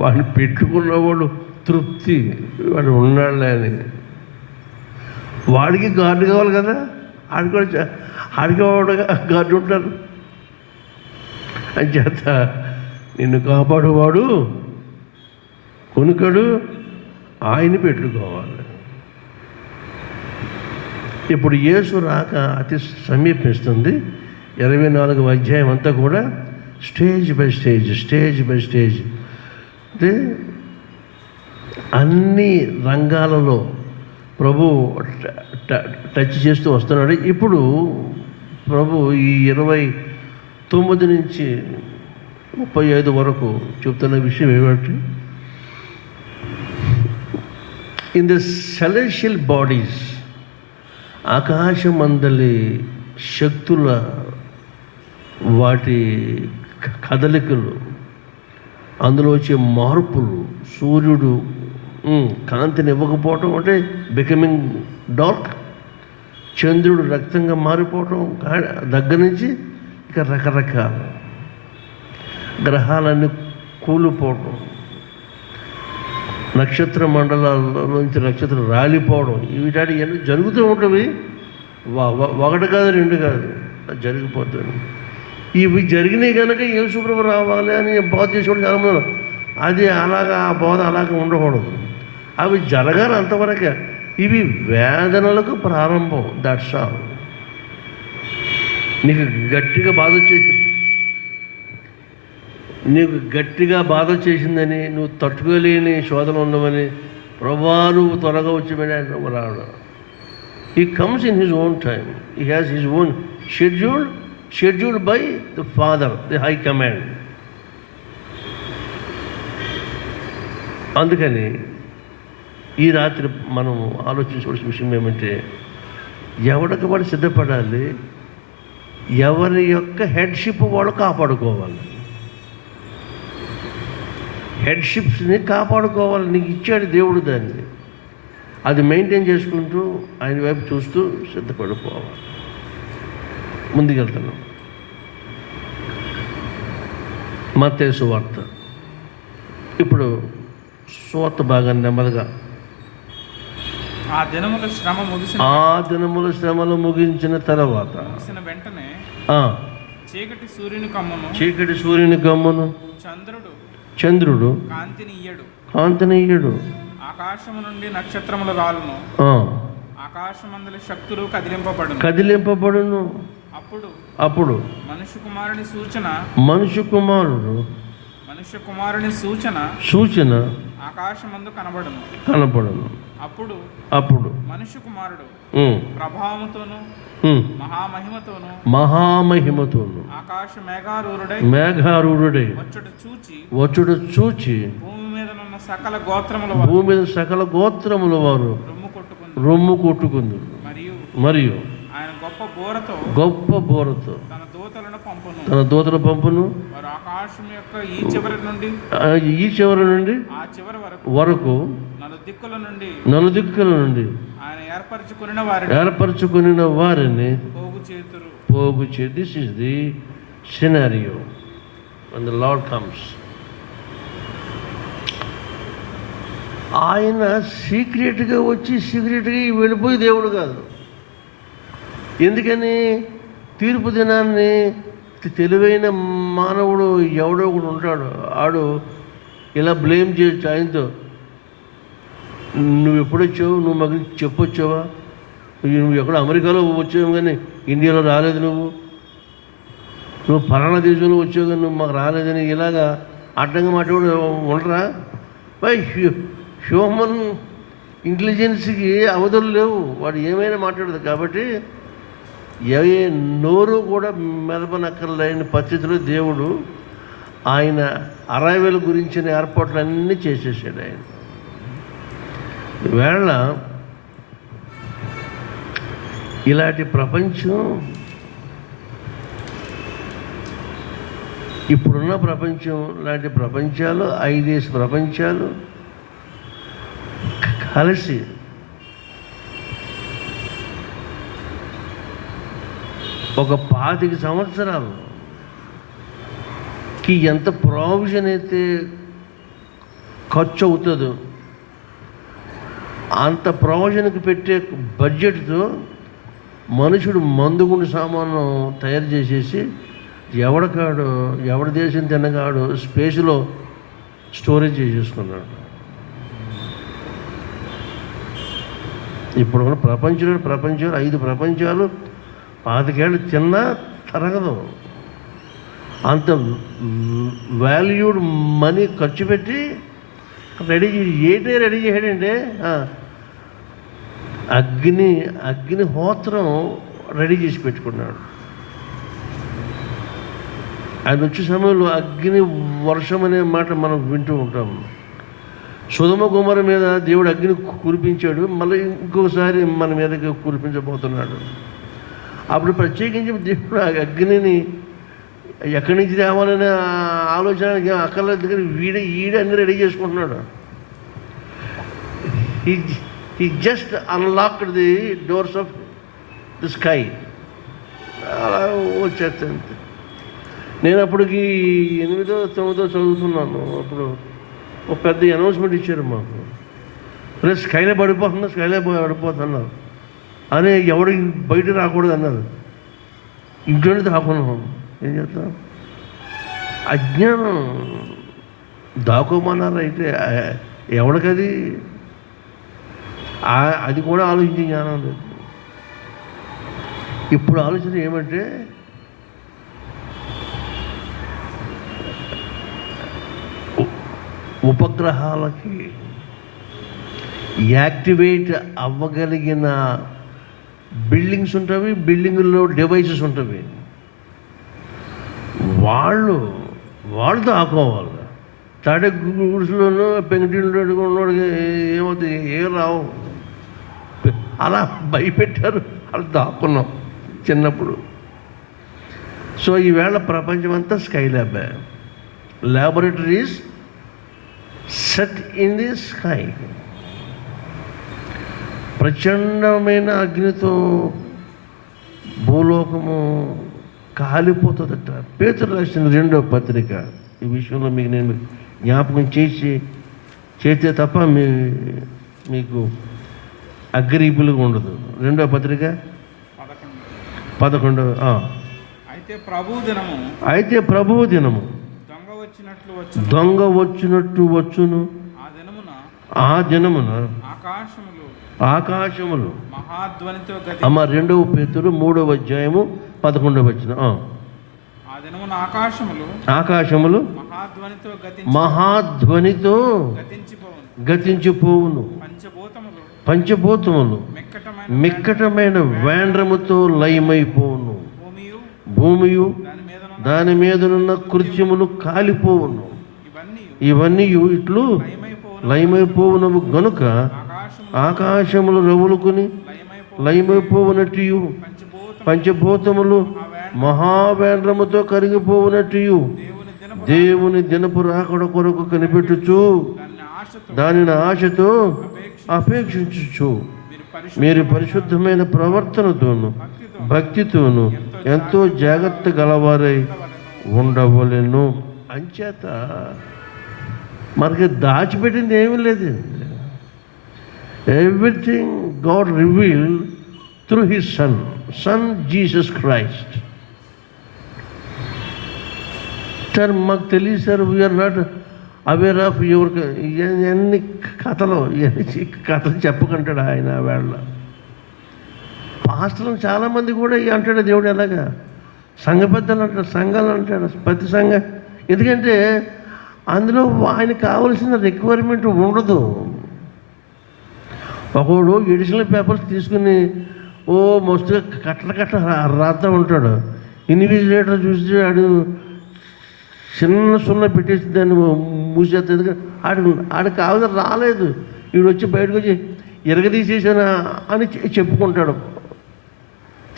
వాడిని పెట్టుకున్నవాడు తృప్తి, వాడు ఉన్నాడులే అని. వాడికి guard కావాలి కదా, ఆడికి వాడు గార్డు ఉంటారు. అంచేత నిన్ను కాపాడువాడు కొనుకడు, ఆయన్ని పెట్టుకోవాలి. ఇప్పుడు యేసు రాక అతి సమీపిస్తుంది. 24వ అధ్యాయం అంతా కూడా స్టేజ్ బై స్టేజ్ అంటే అన్ని రంగాలలో ప్రభు టచ్ చేస్తూ వస్తున్నాడు. ఇప్పుడు ప్రభు ఈ 29 నుంచి 35 వరకు చెప్తున్న విషయం ఏమిటి? ఇన్ ద సెలెషియల్ బాడీస్, ఆకాశమందలి శక్తుల వాటి కదలికలు, అందులో వచ్చే మార్పులు, సూర్యుడు కాంతిని ఇవ్వకపోవటం అంటే బికమింగ్ డార్క్, చంద్రుడు రక్తంగా మారిపోవటం దగ్గర నుంచి ఇక రకరకాల గ్రహాలన్నీ కూలిపోవటం, నక్షత్ర మండలాల్లోంచి నక్షత్రం రాలిపోవడం, వీటాడి ఇవన్నీ జరుగుతూ ఉంటుంది. ఒకటి కాదు, రెండు కాదు, జరిగిపోతుంది. ఇవి జరిగినాయి కనుక యేసుప్రభు రావాలి అని బోధ చేసేవాడు చాలామంది. అది అలాగా, ఆ బోధ అలాగే ఉండకూడదు. అవి జరగాలి అంతవరకే. ఇవి వేదనలకు ప్రారంభం. That's all. నీకు గట్టిగా బాధ చేసిందని, నువ్వు తట్టుకోలేని శోధన ఉండవని ప్రభువా నువ్వు త్వరగా వచ్చి నువ్వు రావడం. He comes in his own time. He has his own scheduled by the father, the high command. అందుకని ఈ రాత్రి మనం ఆలోచించవలసిన విషయం ఏమంటే, ఎవరికి వాడు సిద్ధపడాలి, ఎవరి యొక్క హెడ్షిప్ వాడు కాపాడుకోవాలి. హెడ్షిప్స్ని కాపాడుకోవాలి. నీకు ఇచ్చాడు దేవుడు దాన్ని. అది మెయింటైన్ చేసుకుంటూ ఆయన వైపు చూస్తూ సిద్ధపడిపోవాలి. ముందుకెళ్తున్నాం. మత్తయి సువార్త. ఇప్పుడు సువార్త బాగా నెమ్మదిగా. ఆ దినముల శ్రమలు ముగించిన తర్వాత వెంటనే చీకటి సూర్యుని కమ్మును, చంద్రుడు కాంతినియ్యడు, ఆకాశము నుండి నక్షత్రములు రాలును, ఆకాశమందలి శక్తులు కదిలింపబడును. అప్పుడు మనుష్య కుమారుని సూచన ఆకాశమందు కనబడును. అప్పుడు మనుష్య కుమారుడు ప్రభావముతోను మహామహిమతోను ఆకాశ మేఘారూఢుడై వచ్చుట చూచి భూమి మీద సకల గోత్రముల వారు రొమ్ము కొట్టుకుంది. మరియు ఆయన గొప్ప బోరతో తన దూతల పంపును. ఆకాశం యొక్క ఈ చివరి నుండి ఆ చివరి వరకు నలుదిక్కుల నుండి ఆయన ఏర్పరచుకున్న వారిని పోగు చేతురు. This is the scenario when the Lord comes. ఆయన సీక్రెట్గా వచ్చి సీక్రెట్గా వెళ్ళిపోయి దేవుడు కాదు. ఎందుకని తీర్పు దినాన్ని తెలివైన మానవుడు ఎవడో ఒకడు ఉంటాడు, ఆడు ఇలా బ్లేమ్ చేయొచ్చు ఆయనతో. నువ్వు ఎప్పుడొచ్చావు, నువ్వు మాకు చెప్పొచ్చావా, నువ్వు ఎక్కడ అమెరికాలో వచ్చావు కానీ ఇండియాలో రాలేదు, నువ్వు ఫలానా దేశంలో వచ్చావు కానీ నువ్వు మాకు రాలేదని ఇలాగా అడ్డంగా మాట్లాడు ఉండరా? బై హ్యూమన్ ఇంటెలిజెన్స్కి అవధులు లేవు, వాడు ఏమైనా మాట్లాడదు. కాబట్టి ఏ నోరు కూడా మెదపనక్కర్లేని పరిస్థితిలో దేవుడు ఆయన అరైవల్ గురించిన ఏర్పాట్లన్నీ చేసేసాడు. ఆయన ఈవేళ ఇలాంటి ప్రపంచం, ఇప్పుడున్న ప్రపంచం లాంటి ప్రపంచాలు, 5 ప్రపంచాలు కలిసి ఒక 25 సంవత్సరాలకి ఎంత ప్రావిజన్ అయితే ఖర్చు అవుతుందో అంత ప్రావిజన్కి పెట్టే బడ్జెట్తో మనుషుడు మందుగుండు సామాను తయారు చేసేసి ఎవడి దేశం తిన్నగాడు స్పేస్లో స్టోరేజ్ చేసేసుకున్నాడు. ఇప్పుడు ప్రపంచంలో 5 ప్రపంచాలు 25 ఏళ్ళు తిన్నా తరగదు. అంత వాల్యూడ్ మనీ ఖర్చు పెట్టి రెడీ చేశాడంటే అగ్నిహోత్రం రెడీ చేసి పెట్టుకున్నాడు. ఆయన వచ్చే సమయంలో అగ్ని వర్షం అనే మాట మనం వింటూ ఉంటాం. సొదొమ గొమొర్రా మీద దేవుడు అగ్ని కురిపించాడు, మళ్ళీ ఇంకొకసారి మన మీదకి కురిపించబోతున్నాడు. అప్పుడు ప్రత్యేకించి దేవుడు ఆ అగ్నిని ఎక్కడి నుంచి తేవాలనే ఆలోచనకి అక్కర్లేదు, దగ్గర ఈడే అన్ని రెడీ చేసుకుంటున్నాడు. he just unlocked the doors of the sky. అలా వచ్చేస్తుంది. నేను అప్పటికి 8వ 9వ చదువుతున్నాను. అప్పుడు ఒక పెద్ద అనౌన్స్మెంట్ ఇచ్చారు మాకు, రేపు స్కైలో పడిపోతున్నారు అని. ఎవడు బయట రాకూడదు అన్నారు. ఇంట్లోనే దాక్కున్నాం. ఏం చేస్తాం? అజ్ఞానం దాకోమన్నారు. అయితే ఎవడికది అది కూడా ఆలోచించే జ్ఞానం లేదు. ఇప్పుడు ఆలోచన ఏమంటే ఉపగ్రహాలకి యాక్టివేట్ అవ్వగలిగిన బిల్డింగ్స్ ఉంటుంది, బిల్డింగుల్లో డివైసెస్ ఉంటుంది. వాళ్ళతో ఆకోవాలి. తాడే గుడిసెలోనూ పెంకుటిలో ఉన్నోడికి ఏమవుతుంది, ఏం రావు. అలా భయపెట్టారు, అలా దాక్కున్నాం చిన్నప్పుడు. సో ఈవేళ ప్రపంచమంతా Skylab, laboratories set in the sky. ప్రచండమైన అగ్నితో భూలోకము కాలిపోతుందట. పేతురు రాసిన 2వ పత్రిక. ఈ విషయంలో మీకు నేను జ్ఞాపకం చేస్తే తప్ప మీకు అగ్రీబుల్గా ఉండదు. 2వ పత్రిక 11. అయితే ప్రభువు దినము దొంగ వచ్చినట్టు వచ్చును. ఆ దినమున ఆకాశములు అమ్మ 2వ పేతురు 3వ అధ్యాయము 11వ వచనం. ఆకాశములు మహాధ్వనితో గతించిపోవును, పంచభూతములు మిక్కటమైన వేండ్రముతో లయమైపోవును, భూమియు దాని మీదనున్న కృత్యములు కాలిపోవును. ఇవన్నీ ఇట్లు లయమైపోవునవు గనుక ఆకాశములు రవులుకుని లయమైపోవునట్టు, పంచభూతములు మహావేంద్రముతో కరిగిపోవునట్టు దేవుని దినపు రాకడ కొరకు కనిపెట్టుచు దానిని ఆశతో అపేక్షించుచు మీరు పరిశుద్ధమైన ప్రవర్తనతోను భక్తితోను ఎంతో జాగ్రత్త గలవారై ఉండవలెను. అంచేత మనకి దాచిపెట్టింది ఏమీ లేదు. Everything God reveal through his son Jesus Christ. Sir మాకు తెలియదు sir, we are not aware of your ఇవన్నీ కథలు చెప్పకంటాడు ఆయన. వేళ పాస్టర్లు చాలామంది కూడా అంటాడు దేవుడు ఎలాగా, సంఘ పెద్దలు అంటాడు, సంఘాలు అంటాడు, ప్రతి సంఘ. ఎందుకంటే అందులో ఆయనకు కావలసిన రిక్వైర్మెంట్ ఉండదు. ఒకడు ఎడిషనల్ పేపర్స్ తీసుకుని మస్తుగా కట్ట రాస్తూ ఉంటాడు. ఇన్విజిలేటర్ చూసి చిన్న సున్న పెట్టేసి దాన్ని మూసేస్తుంది. ఎందుకంటే ఆడికి కావాలి రాలేదు, వీడు వచ్చి బయటకు వచ్చి ఎరగదీసేసాను అని చెప్పుకుంటాడు.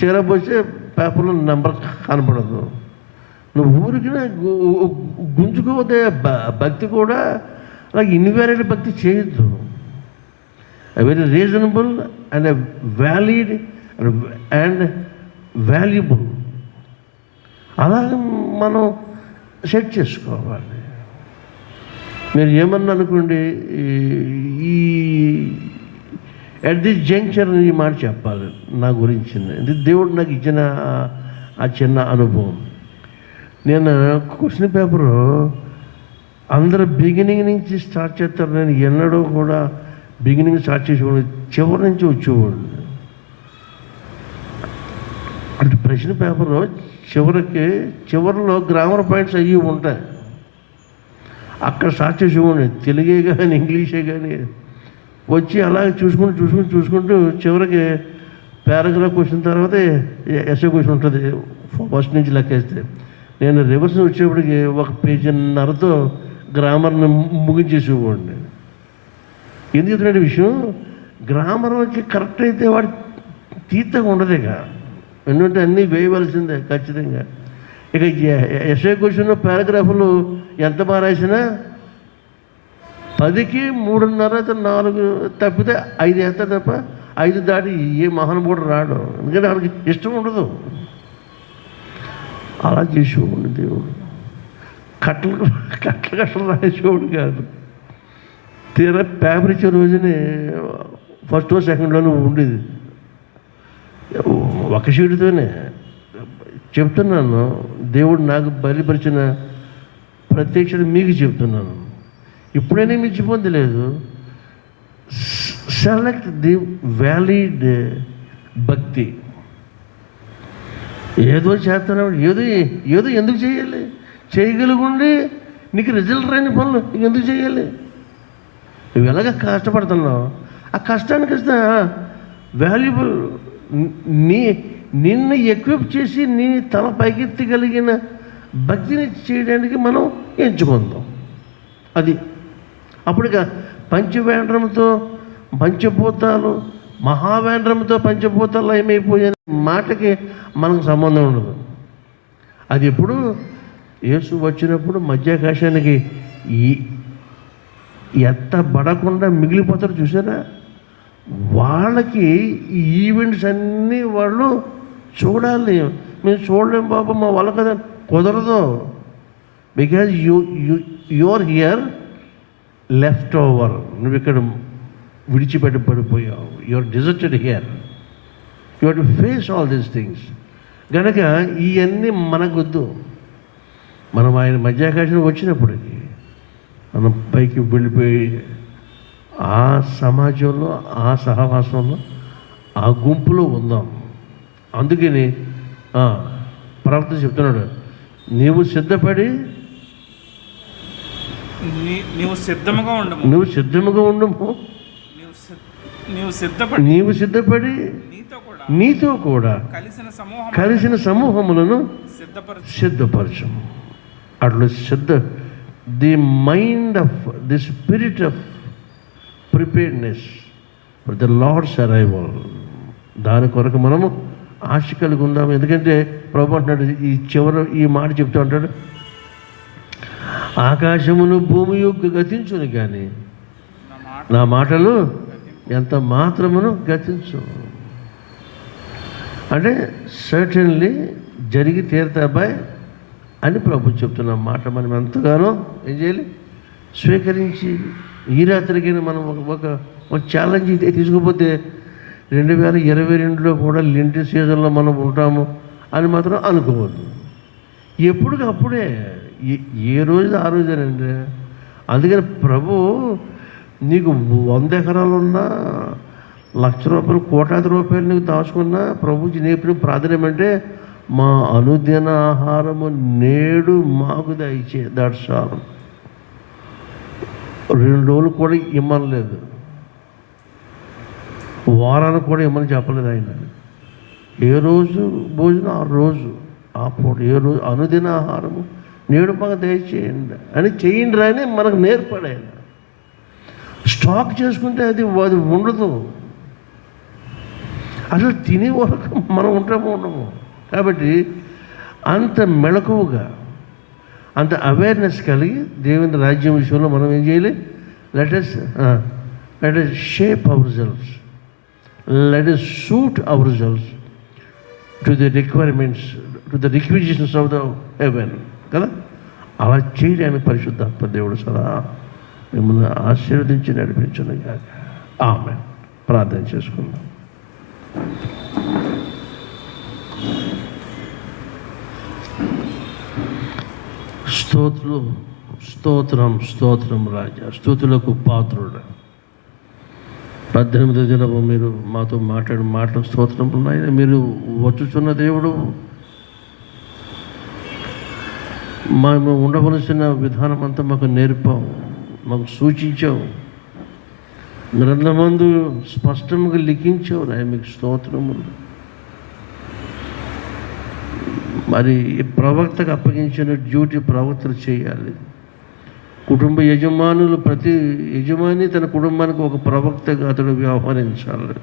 చేరబోస్తే పేపర్లో నెంబర్ కనపడదు. నువ్వు ఊరికి గుంజుకోతే భక్తి కూడా అలా ఇన్వాలిడ్ భక్తి చేయొద్దు. Very reasonable and valid and valuable అలాగే మనం సెట్ చేసుకోవాలి. మీరు ఏమన్నా అనుకోండి, ఈ అట్ దిస్ జంక్చర్ ఈ మాట చెప్పాలి నా గురించి. దేవుడు నాకు ఇచ్చిన ఆ చిన్న అనుభవం. నేను క్వశ్చన్ పేపరు అందరూ బిగినింగ్ నుంచి స్టార్ట్ చేస్తారు. నేను ఎన్నడూ కూడా బిగినింగ్ స్టార్ట్ చేసేవాడు, చివరి నుంచి వచ్చేవాడు. అంటే ప్రశ్న పేపర్లో చివరిలో గ్రామర్ పాయింట్స్ అవి ఉంటాయి. అక్కడ స్టార్ట్ చేసేవాడిని, తెలుగే కానీ ఇంగ్లీషే కానీ వచ్చి అలాగే చూసుకుంటూ చివరికి పారాగ్రాఫ్ క్వశ్చన్ తర్వాత ఎస్ఏ క్వశ్చన్ ఉంటుంది. ఫస్ట్ నుంచి లెక్కేస్తే నేను రివర్స్ వచ్చేప్పటికి 1 పేజీన్నరతో గ్రామర్ని ముగించేసేవాడిని. ఎందుకు చెప్తున్న విషయం, గ్రామర్కి కరెక్ట్ అయితే వాడు తీర్థంగా ఉండదు. ఇక ఎందుకంటే అన్నీ వేయవలసిందే ఖచ్చితంగా. ఇక ఎస్ఏ క్వశ్చన్ పారాగ్రాఫ్లు ఎంత బాగా రాసినా 10కి 3.5 4 తప్పితే 5 వేస్తారు తప్ప 5 దాటి ఏ మహానుభావుడు రాడు. ఎందుకంటే వాడికి ఇష్టం ఉండదు. అలా చేసేవాడు దేవుడు. కట్టలు రాసేవాడు కాదు. తీరా పేపర్ ఇచ్చే రోజునే ఫస్ట్ సెకండ్లోనూ ఉండేది. ఒక షీటుతోనే చెప్తున్నాను. దేవుడు నాకు బయలుపరిచిన ప్రత్యక్షత మీకు చెప్తున్నాను. ఇప్పుడైనా మించిపోయింది లేదు. సెలెక్ట్ ది వ్యాలిడ్ భక్తి. ఏదో చేస్తున్నాడు, ఏదో ఎందుకు చేయాలి? చేయగలిగుండి నీకు రిజల్ట్ రాని పనులు ఎందుకు చేయాలి? నువ్వు ఎలాగ కష్టపడుతున్నావు, ఆ కష్టానికి ఇస్తా వాల్యుబుల్ నిన్ను ఎక్విప్ చేసి నీ తల పైకెత్తగలిగిన భక్తిని చేయడానికి మనం ఎంచుకుందాం. అది అప్పుడు పంచవేంద్రంతో పంచభూతాలు, మహావేంద్రంతో పంచభూతాలు ఏమైపోయే మాటకి మనకు సంబంధం ఉండదు. అది ఎప్పుడు యేసు వచ్చినప్పుడు మధ్యాకాశానికి ఎత్తబడకుండా మిగిలిపోతారు చూసారా, వాళ్ళకి ఈ ఈవెంట్స్ అన్నీ వాళ్ళు చూడాలి. మేము చూడలేం బాబు, మా వాళ్ళ కదా కుదరదు. Because you are here left over. నువ్వు ఇక్కడ విడిచిపెట్టి పడిపోయావు. You are deserted here. You have to face all these things. కనుక ఇవన్నీ మనకొద్దు. మనం ఆయన మధ్యాకాశం వచ్చినప్పటికీ మనం పైకి వెళ్ళిపోయి ఆ సమాజంలో, ఆ సహవాసంలో, ఆ గుంపులో ఉందాం. అందుకని ప్రవక్త చెప్తున్నాడు, నీవు సిద్ధపడి నీవు సిద్ధముగా ఉండము, నీవు సిద్ధపడి నీతో కూడా కలిసిన సమూహములను సిద్ధపరచము. అట్లా the mind of the spirit of preparedness for the Lord's arrival. దాని కొరకు మనము ఆశ కలిగి ఉందాము. ఎందుకంటే ప్రభు అంటున్నాడు, ఈ మాట చెప్తూ అంటాడు, ఆకాశమును భూమి యొక్క గతించును కానీ నా మాటలు ఎంత మాత్రమును గతించు. అంటే సర్టన్లీ జరిగి తీరుతాబాయ్ అని ప్రభు చెప్తున్న మాట మనం ఎంతగానో ఏం చేయాలి, స్వీకరించి ఈ రాత్రికి మనం ఒక ఛాలెంజ్ ఇదే తీసుకుపోతే 2022లో కూడా లింటి సీజన్లో మనం ఉంటాము అని మాత్రం అనుకోవద్దు. ఎప్పటికప్పుడే ఏ రోజు ఆ రోజేనండి. అందుకని ప్రభు నీకు 100 ఎకరాలు ఉన్నా, 1,00,000 రూపాయలు, 1,00,00,000 రూపాయలు నీకు దాచుకున్నా ప్రభుజీ నేర్పిన ప్రార్థన ఏమంటే మా అనుదిన ఆహారము నేడు మాకు దయచే. That's all. 2 రోజులు కూడా ఇమ్మనలేదు, వారానికి కూడా ఇమ్మని చెప్పలేదు ఆయన. ఏ రోజు భోజనం ఆ రోజు, ఆ పూట ఏ రోజు అనుదిన ఆహారము నేడు మాకు దయచేయండి అని చేయండి అని మనకు నేర్పాడు ఆయన. స్టాక్ చేసుకుంటే అది ఉండదు, అసలు తినే వరకు మనం ఉండము. కాబట్టి అంత మెళకువగా, అంత అవేర్నెస్ కలిగి దేవుని రాజ్యం విషయంలో మనం ఏం చేయాలి, let us shape ourselves, let us suit ourselves to the requirements, to the requisitions of the heaven కదా. అలా చేయడానికి పరిశుద్ధాత్మ దేవుడు సదా మిమ్మల్ని ఆశీర్వదించి నడిపించును గాక. ఆమేన్. ప్రార్థన చేసుకుందాం. స్తోత్రం రాజా, స్తుతులకు పాత్రుడు. 18వ దినము మీరు మాతో మాటలు స్తోత్రం ఉన్నాయి. మీరు వచ్చుచున్న దేవుడు, మేము ఉండవలసిన విధానం అంతా మాకు నేర్పావు, మాకు సూచించావు, గ్రంథమందు స్పష్టంగా లిఖించావు. నాయ మీకు స్తోత్రములు. మరి ప్రవక్తకు అప్పగించిన డ్యూటీ ప్రవక్తలు చేయాలి. కుటుంబ యజమానులు, ప్రతి యజమాని తన కుటుంబానికి ఒక ప్రవక్తగా అతడు వ్యవహరించాలి.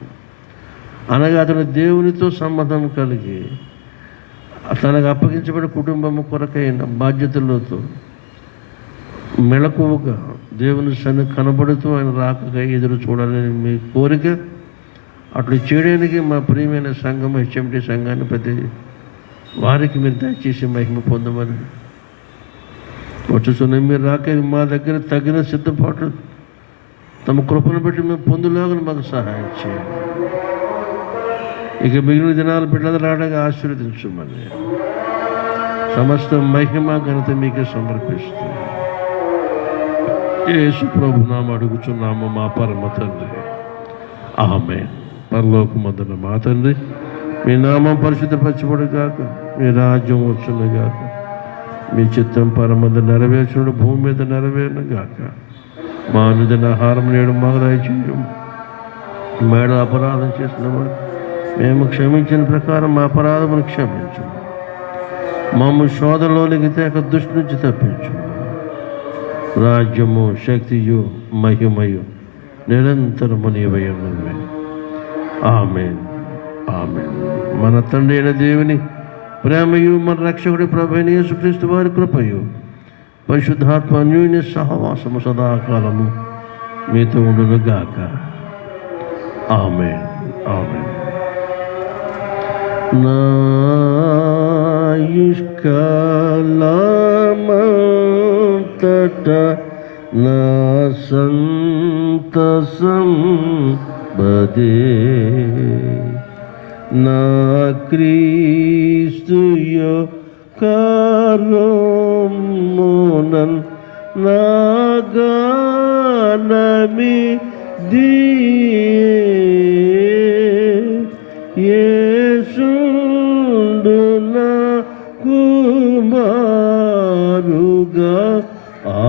అనగా అతడు దేవునితో సంబంధం కలిగి తనకు అప్పగించబడిన కుటుంబము కొరకైన బాధ్యతలతో మెళకువగా దేవుని సన్నిధి కనబడుతూ ఆయన రాకగా ఎదురు చూడాలని మీ కోరిక. అట్లు చేయడానికి మా ప్రియమైన సంఘం, హెచ్ఎంటి సంఘాన్ని ప్రతి వారికి మీరు దయచేసి మహిమ పొందమని వచ్చుచున్న మీరు రాక మా దగ్గర తగిన సిద్ధపాటు తమ కృపను బట్టి మేము పొందులాగా మాకు సహాయం చేయండి. ఇక మిగిలిన దినాలు బిడ్డలు రావడానికి ఆశీర్వదించమని సమస్త మహిమ ఘనత మీకే సమర్పిస్తుంది. యేసు ప్రభునామం అడుగుచున్నాము మా పరమ తండ్రి. ఆమేన్. పరలోకమందున మా తండ్రి, మీ నామం పరిశుద్ధపరచబడు గాక, మీ రాజ్యం వచ్చును గాక, మీ చిత్తం పరమందు నెరవేర్చుడు భూమి మీద నెరవేరును గాక. మా అనుదిన ఆహారం నేడు మాకు దయచేయం. మేడ అపరాధం చేసిన వారు మేము క్షమించిన ప్రకారం మా అపరాధమును క్షమించు. మమ్ము శోధనలోనికి తేక దుష్టి నుంచి తప్పించు. రాజ్యము, శక్తియు, మహిమయు నిరంతరము నీవై ఉన్నవే. ఆమేన్. ఆమేన్. మన తండ్రి అయిన దేవుని ప్రేమయు, మన రక్షకుడి ప్రభువైన యేసుక్రీస్తు వారి కృపయు, పరిశుద్ధాత్మ అన్యోన్య సహవాసము సదాకాలము మీతో ఉండును గాక. ఆమేన్. ఆమేన్. నాయుష్కాలమంతట నా సంతసం బదే, నా క్రీస్తుయో కారోమునన్ నా గానమి యేసుండు నా కుమారుగా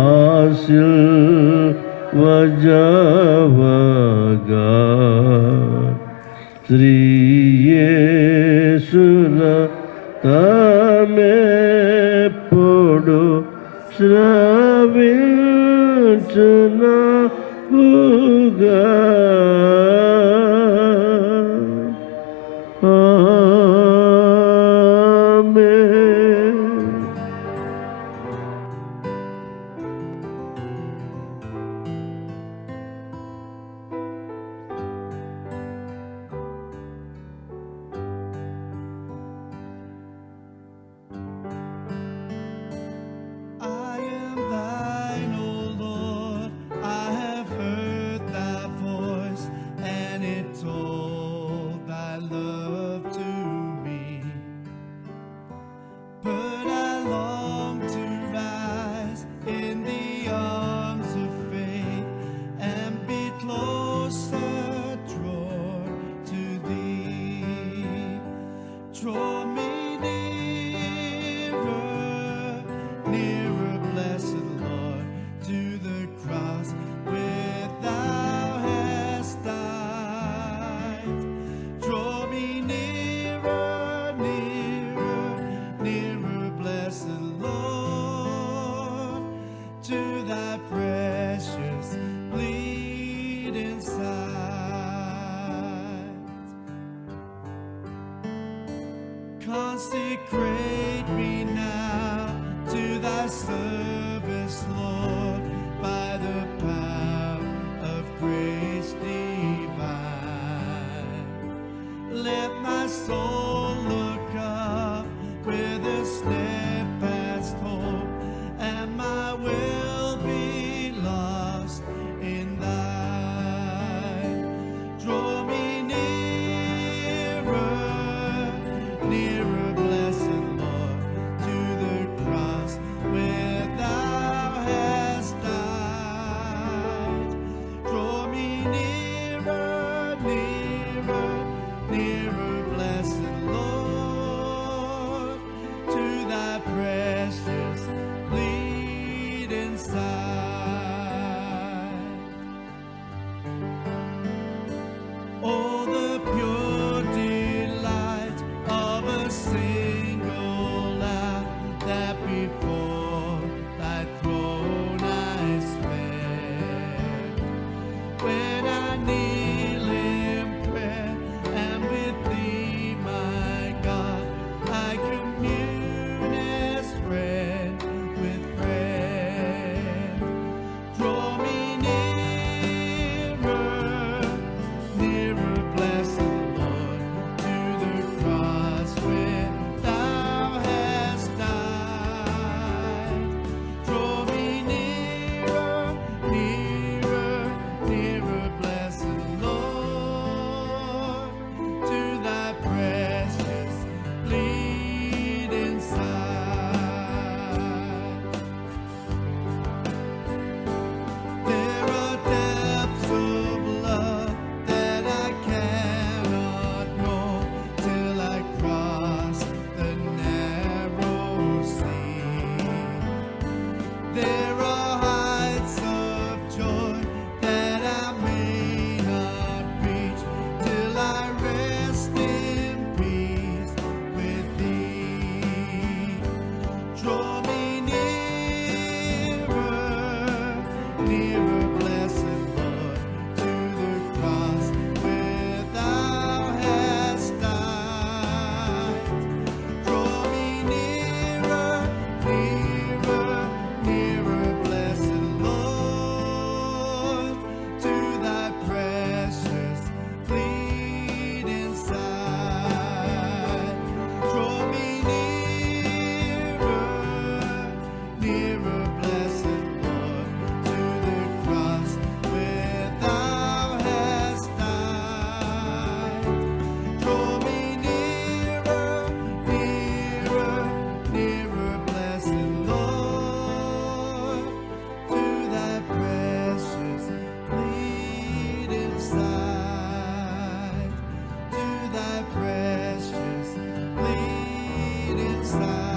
ఆశీర్వజవగా. శ్రీయేసుల తమెప్పుడు శ్రవించునగుగా. Draw me nearer, nearer, blessed Lord, to the cross where thou hast died. Draw me nearer, nearer, nearer, blessed Lord, to thy precious bleeding side. Draw me nearer, nearer, blessed Lord, to the cross where thou hast died. Draw me nearer, nearer, nearer, blessed Lord, to thy precious bleeding side, to thy precious bleeding side.